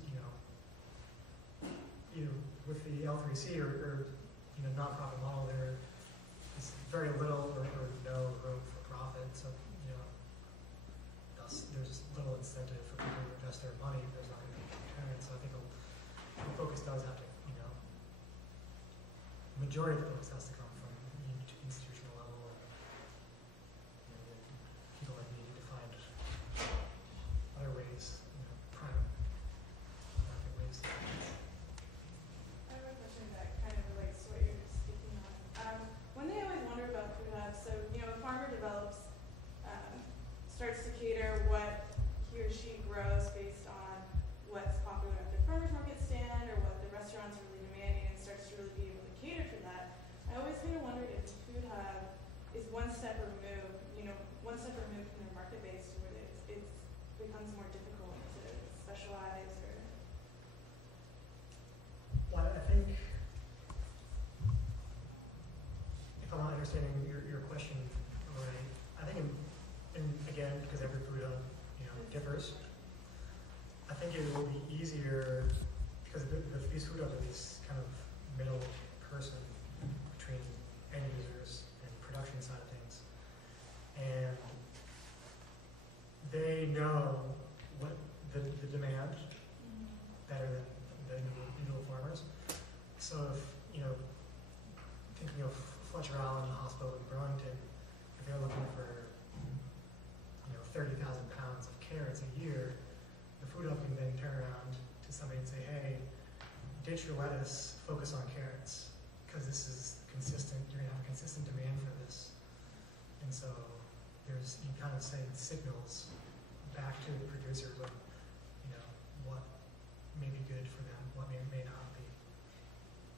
either with the L3C or nonprofit model, there is very little or no room for profit. So, thus there's little incentive for people to invest their money if there's not going to be return. So I think the focus does have to, the majority of the focus has to come from the institutional level and people like me need to find other ways, private market ways. I have a question that kind of relates to what you're speaking on. One thing I always wonder about food hubs, so a farmer develops, starts to cater what he or she grows based on what's popular at their farmer's market stand or what the restaurants are really demanding, and starts to really be able to cater for that. I always kind of wondered if the food hub is one step removed, from the market base to where it becomes more difficult to specialize or. Well, I think, if I'm not understanding your question right, I think again, because every food hub, differs, I think it will be easier, because these food hubs are these kind of middle person between end users and production side of things. And they know what the demand better than the individual farmers. So if, thinking of Fletcher Allen Hospital in Burlington, if they're looking for, 30,000 pounds of carrots a year, somebody and say, hey, ditch your lettuce, focus on carrots, because this is consistent, you're going to have a consistent demand for this. And so you kind of say signals back to the producers of, what may be good for them, what may not be.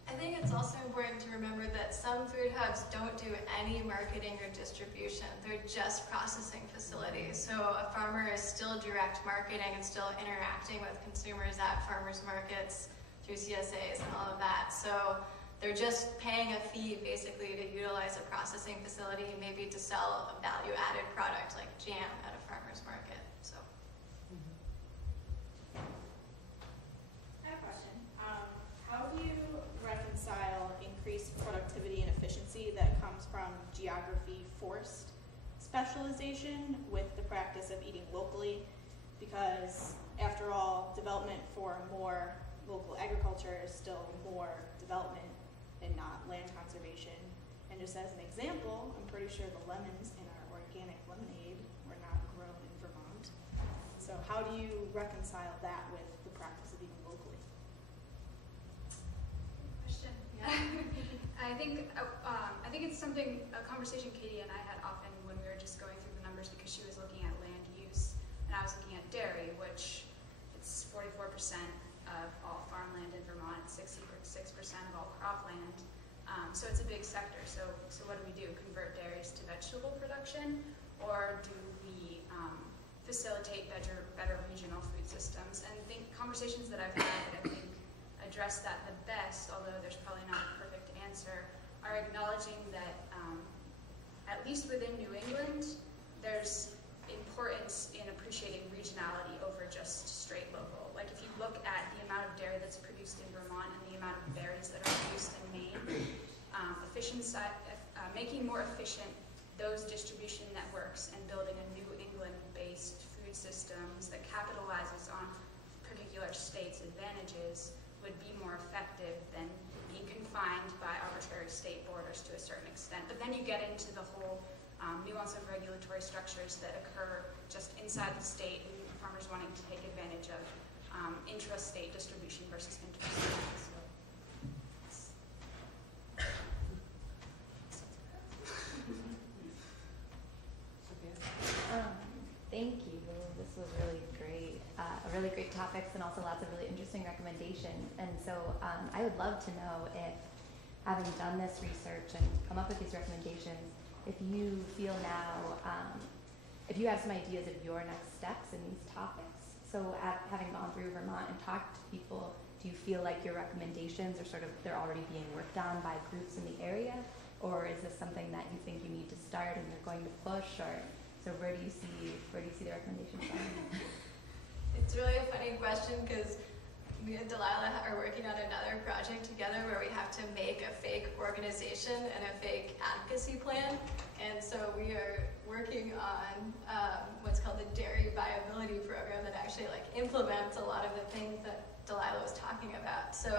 I think it's also important to remember that some food hubs don't do any marketing or distribution. They're just processing facilities. So a farmer is still direct marketing and still interacting with consumers at farmers markets through CSAs and all of that. So they're just paying a fee basically to utilize a processing facility, maybe to sell a value-added product like jam at a farmer's market. So. I have a question. How do you reconcile increased productivity and efficiency that comes from geography-forced specialization with the practice of eating locally? Because after all, development for more local agriculture is still more development and not land conservation. And just as an example, I'm pretty sure the lemons in our organic lemonade were not grown in Vermont. So how do you reconcile that with the practice of eating locally? Question. Yeah. I think it's a conversation Katie and I had often when we were just going through the numbers, because she was looking at land use and I was looking at dairy, which it's 44% of all farmland in Vermont, 66% of all cropland. So it's a big sector. So what do? Convert dairies to vegetable production, or do we facilitate better regional food systems? And I think conversations that I've had that I think address that the best, although there's probably not a perfect answer, are acknowledging that at least within New England, there's importance in appreciating regionality over just straight local. Like if you look at the amount of dairy that's produced in Vermont and the amount of berries that are produced in Maine, making more efficient those distribution networks and building a New England-based food systems that capitalizes on particular states' advantages would be more effective than being confined by arbitrary state borders to a certain extent. But then you get into the whole nuance of regulatory structures that occur just inside the state and farmers wanting to take advantage of intrastate distribution versus interstate. So, thank you. This was really great. Really great topics and also lots of really interesting recommendations. And so I would love to know if, having done this research and come up with these recommendations, if you feel now, if you have some ideas of your next steps in these topics. So having gone through Vermont and talked to people, do you feel like your recommendations are they're already being worked on by groups in the area? Or is this something that you think you need to start and you're going to push? Or so where do you see the recommendations going? It's really a funny question because me and Delilah are working on another project together where we have to make a fake organization and a fake advocacy plan. And so we are working on what's called the Dairy Viability Program that actually implements a lot of the things that Delilah was talking about. So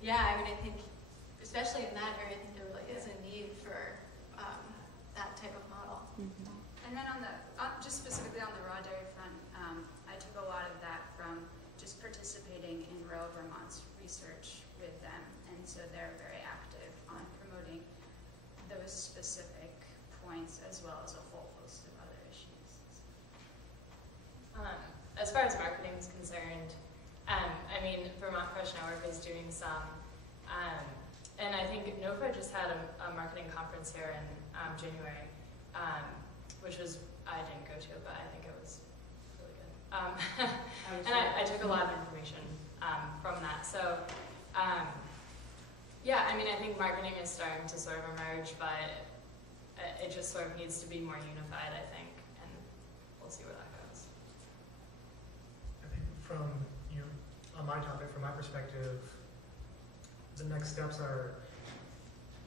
yeah, I think especially in that area, I think there really is a need for that type of model. Mm-hmm. And then just specifically on the raw dairy front, I took a lot of that from just participating in rural Vermont's research with them, and so they're very active on promoting those specific points as well as a whole host of other issues. As far as marketing is concerned, Vermont Fresh Network is doing some, and I think NOFA just had a marketing conference here in January, which was, I didn't go to it, but I think it was really good. And I took a lot of information from that. So, yeah, I think marketing is starting to sort of emerge, but it just sort of needs to be more unified, I think, and we'll see where that goes. I think on my topic, from my perspective, the next steps are,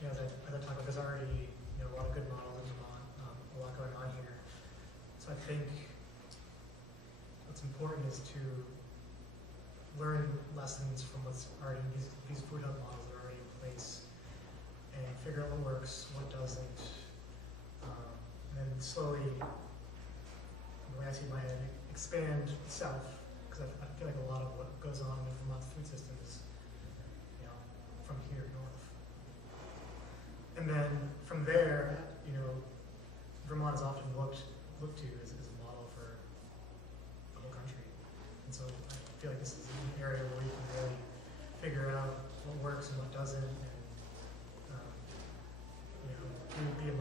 the other topic is already, a lot of good models in Vermont, a lot going on here. So I think what's important is to learn lessons from what's already, these food hub models are already in place, and figure out what works, what doesn't, and then slowly, the way I see it in my head, expand self because I feel like a lot of what goes on in Vermont's food system is, you know, from here north. And then from there, you know, Vermont is often looked to as a model for the whole country. And so I feel like this is an area where we can really figure out what works and what doesn't, and you know, be a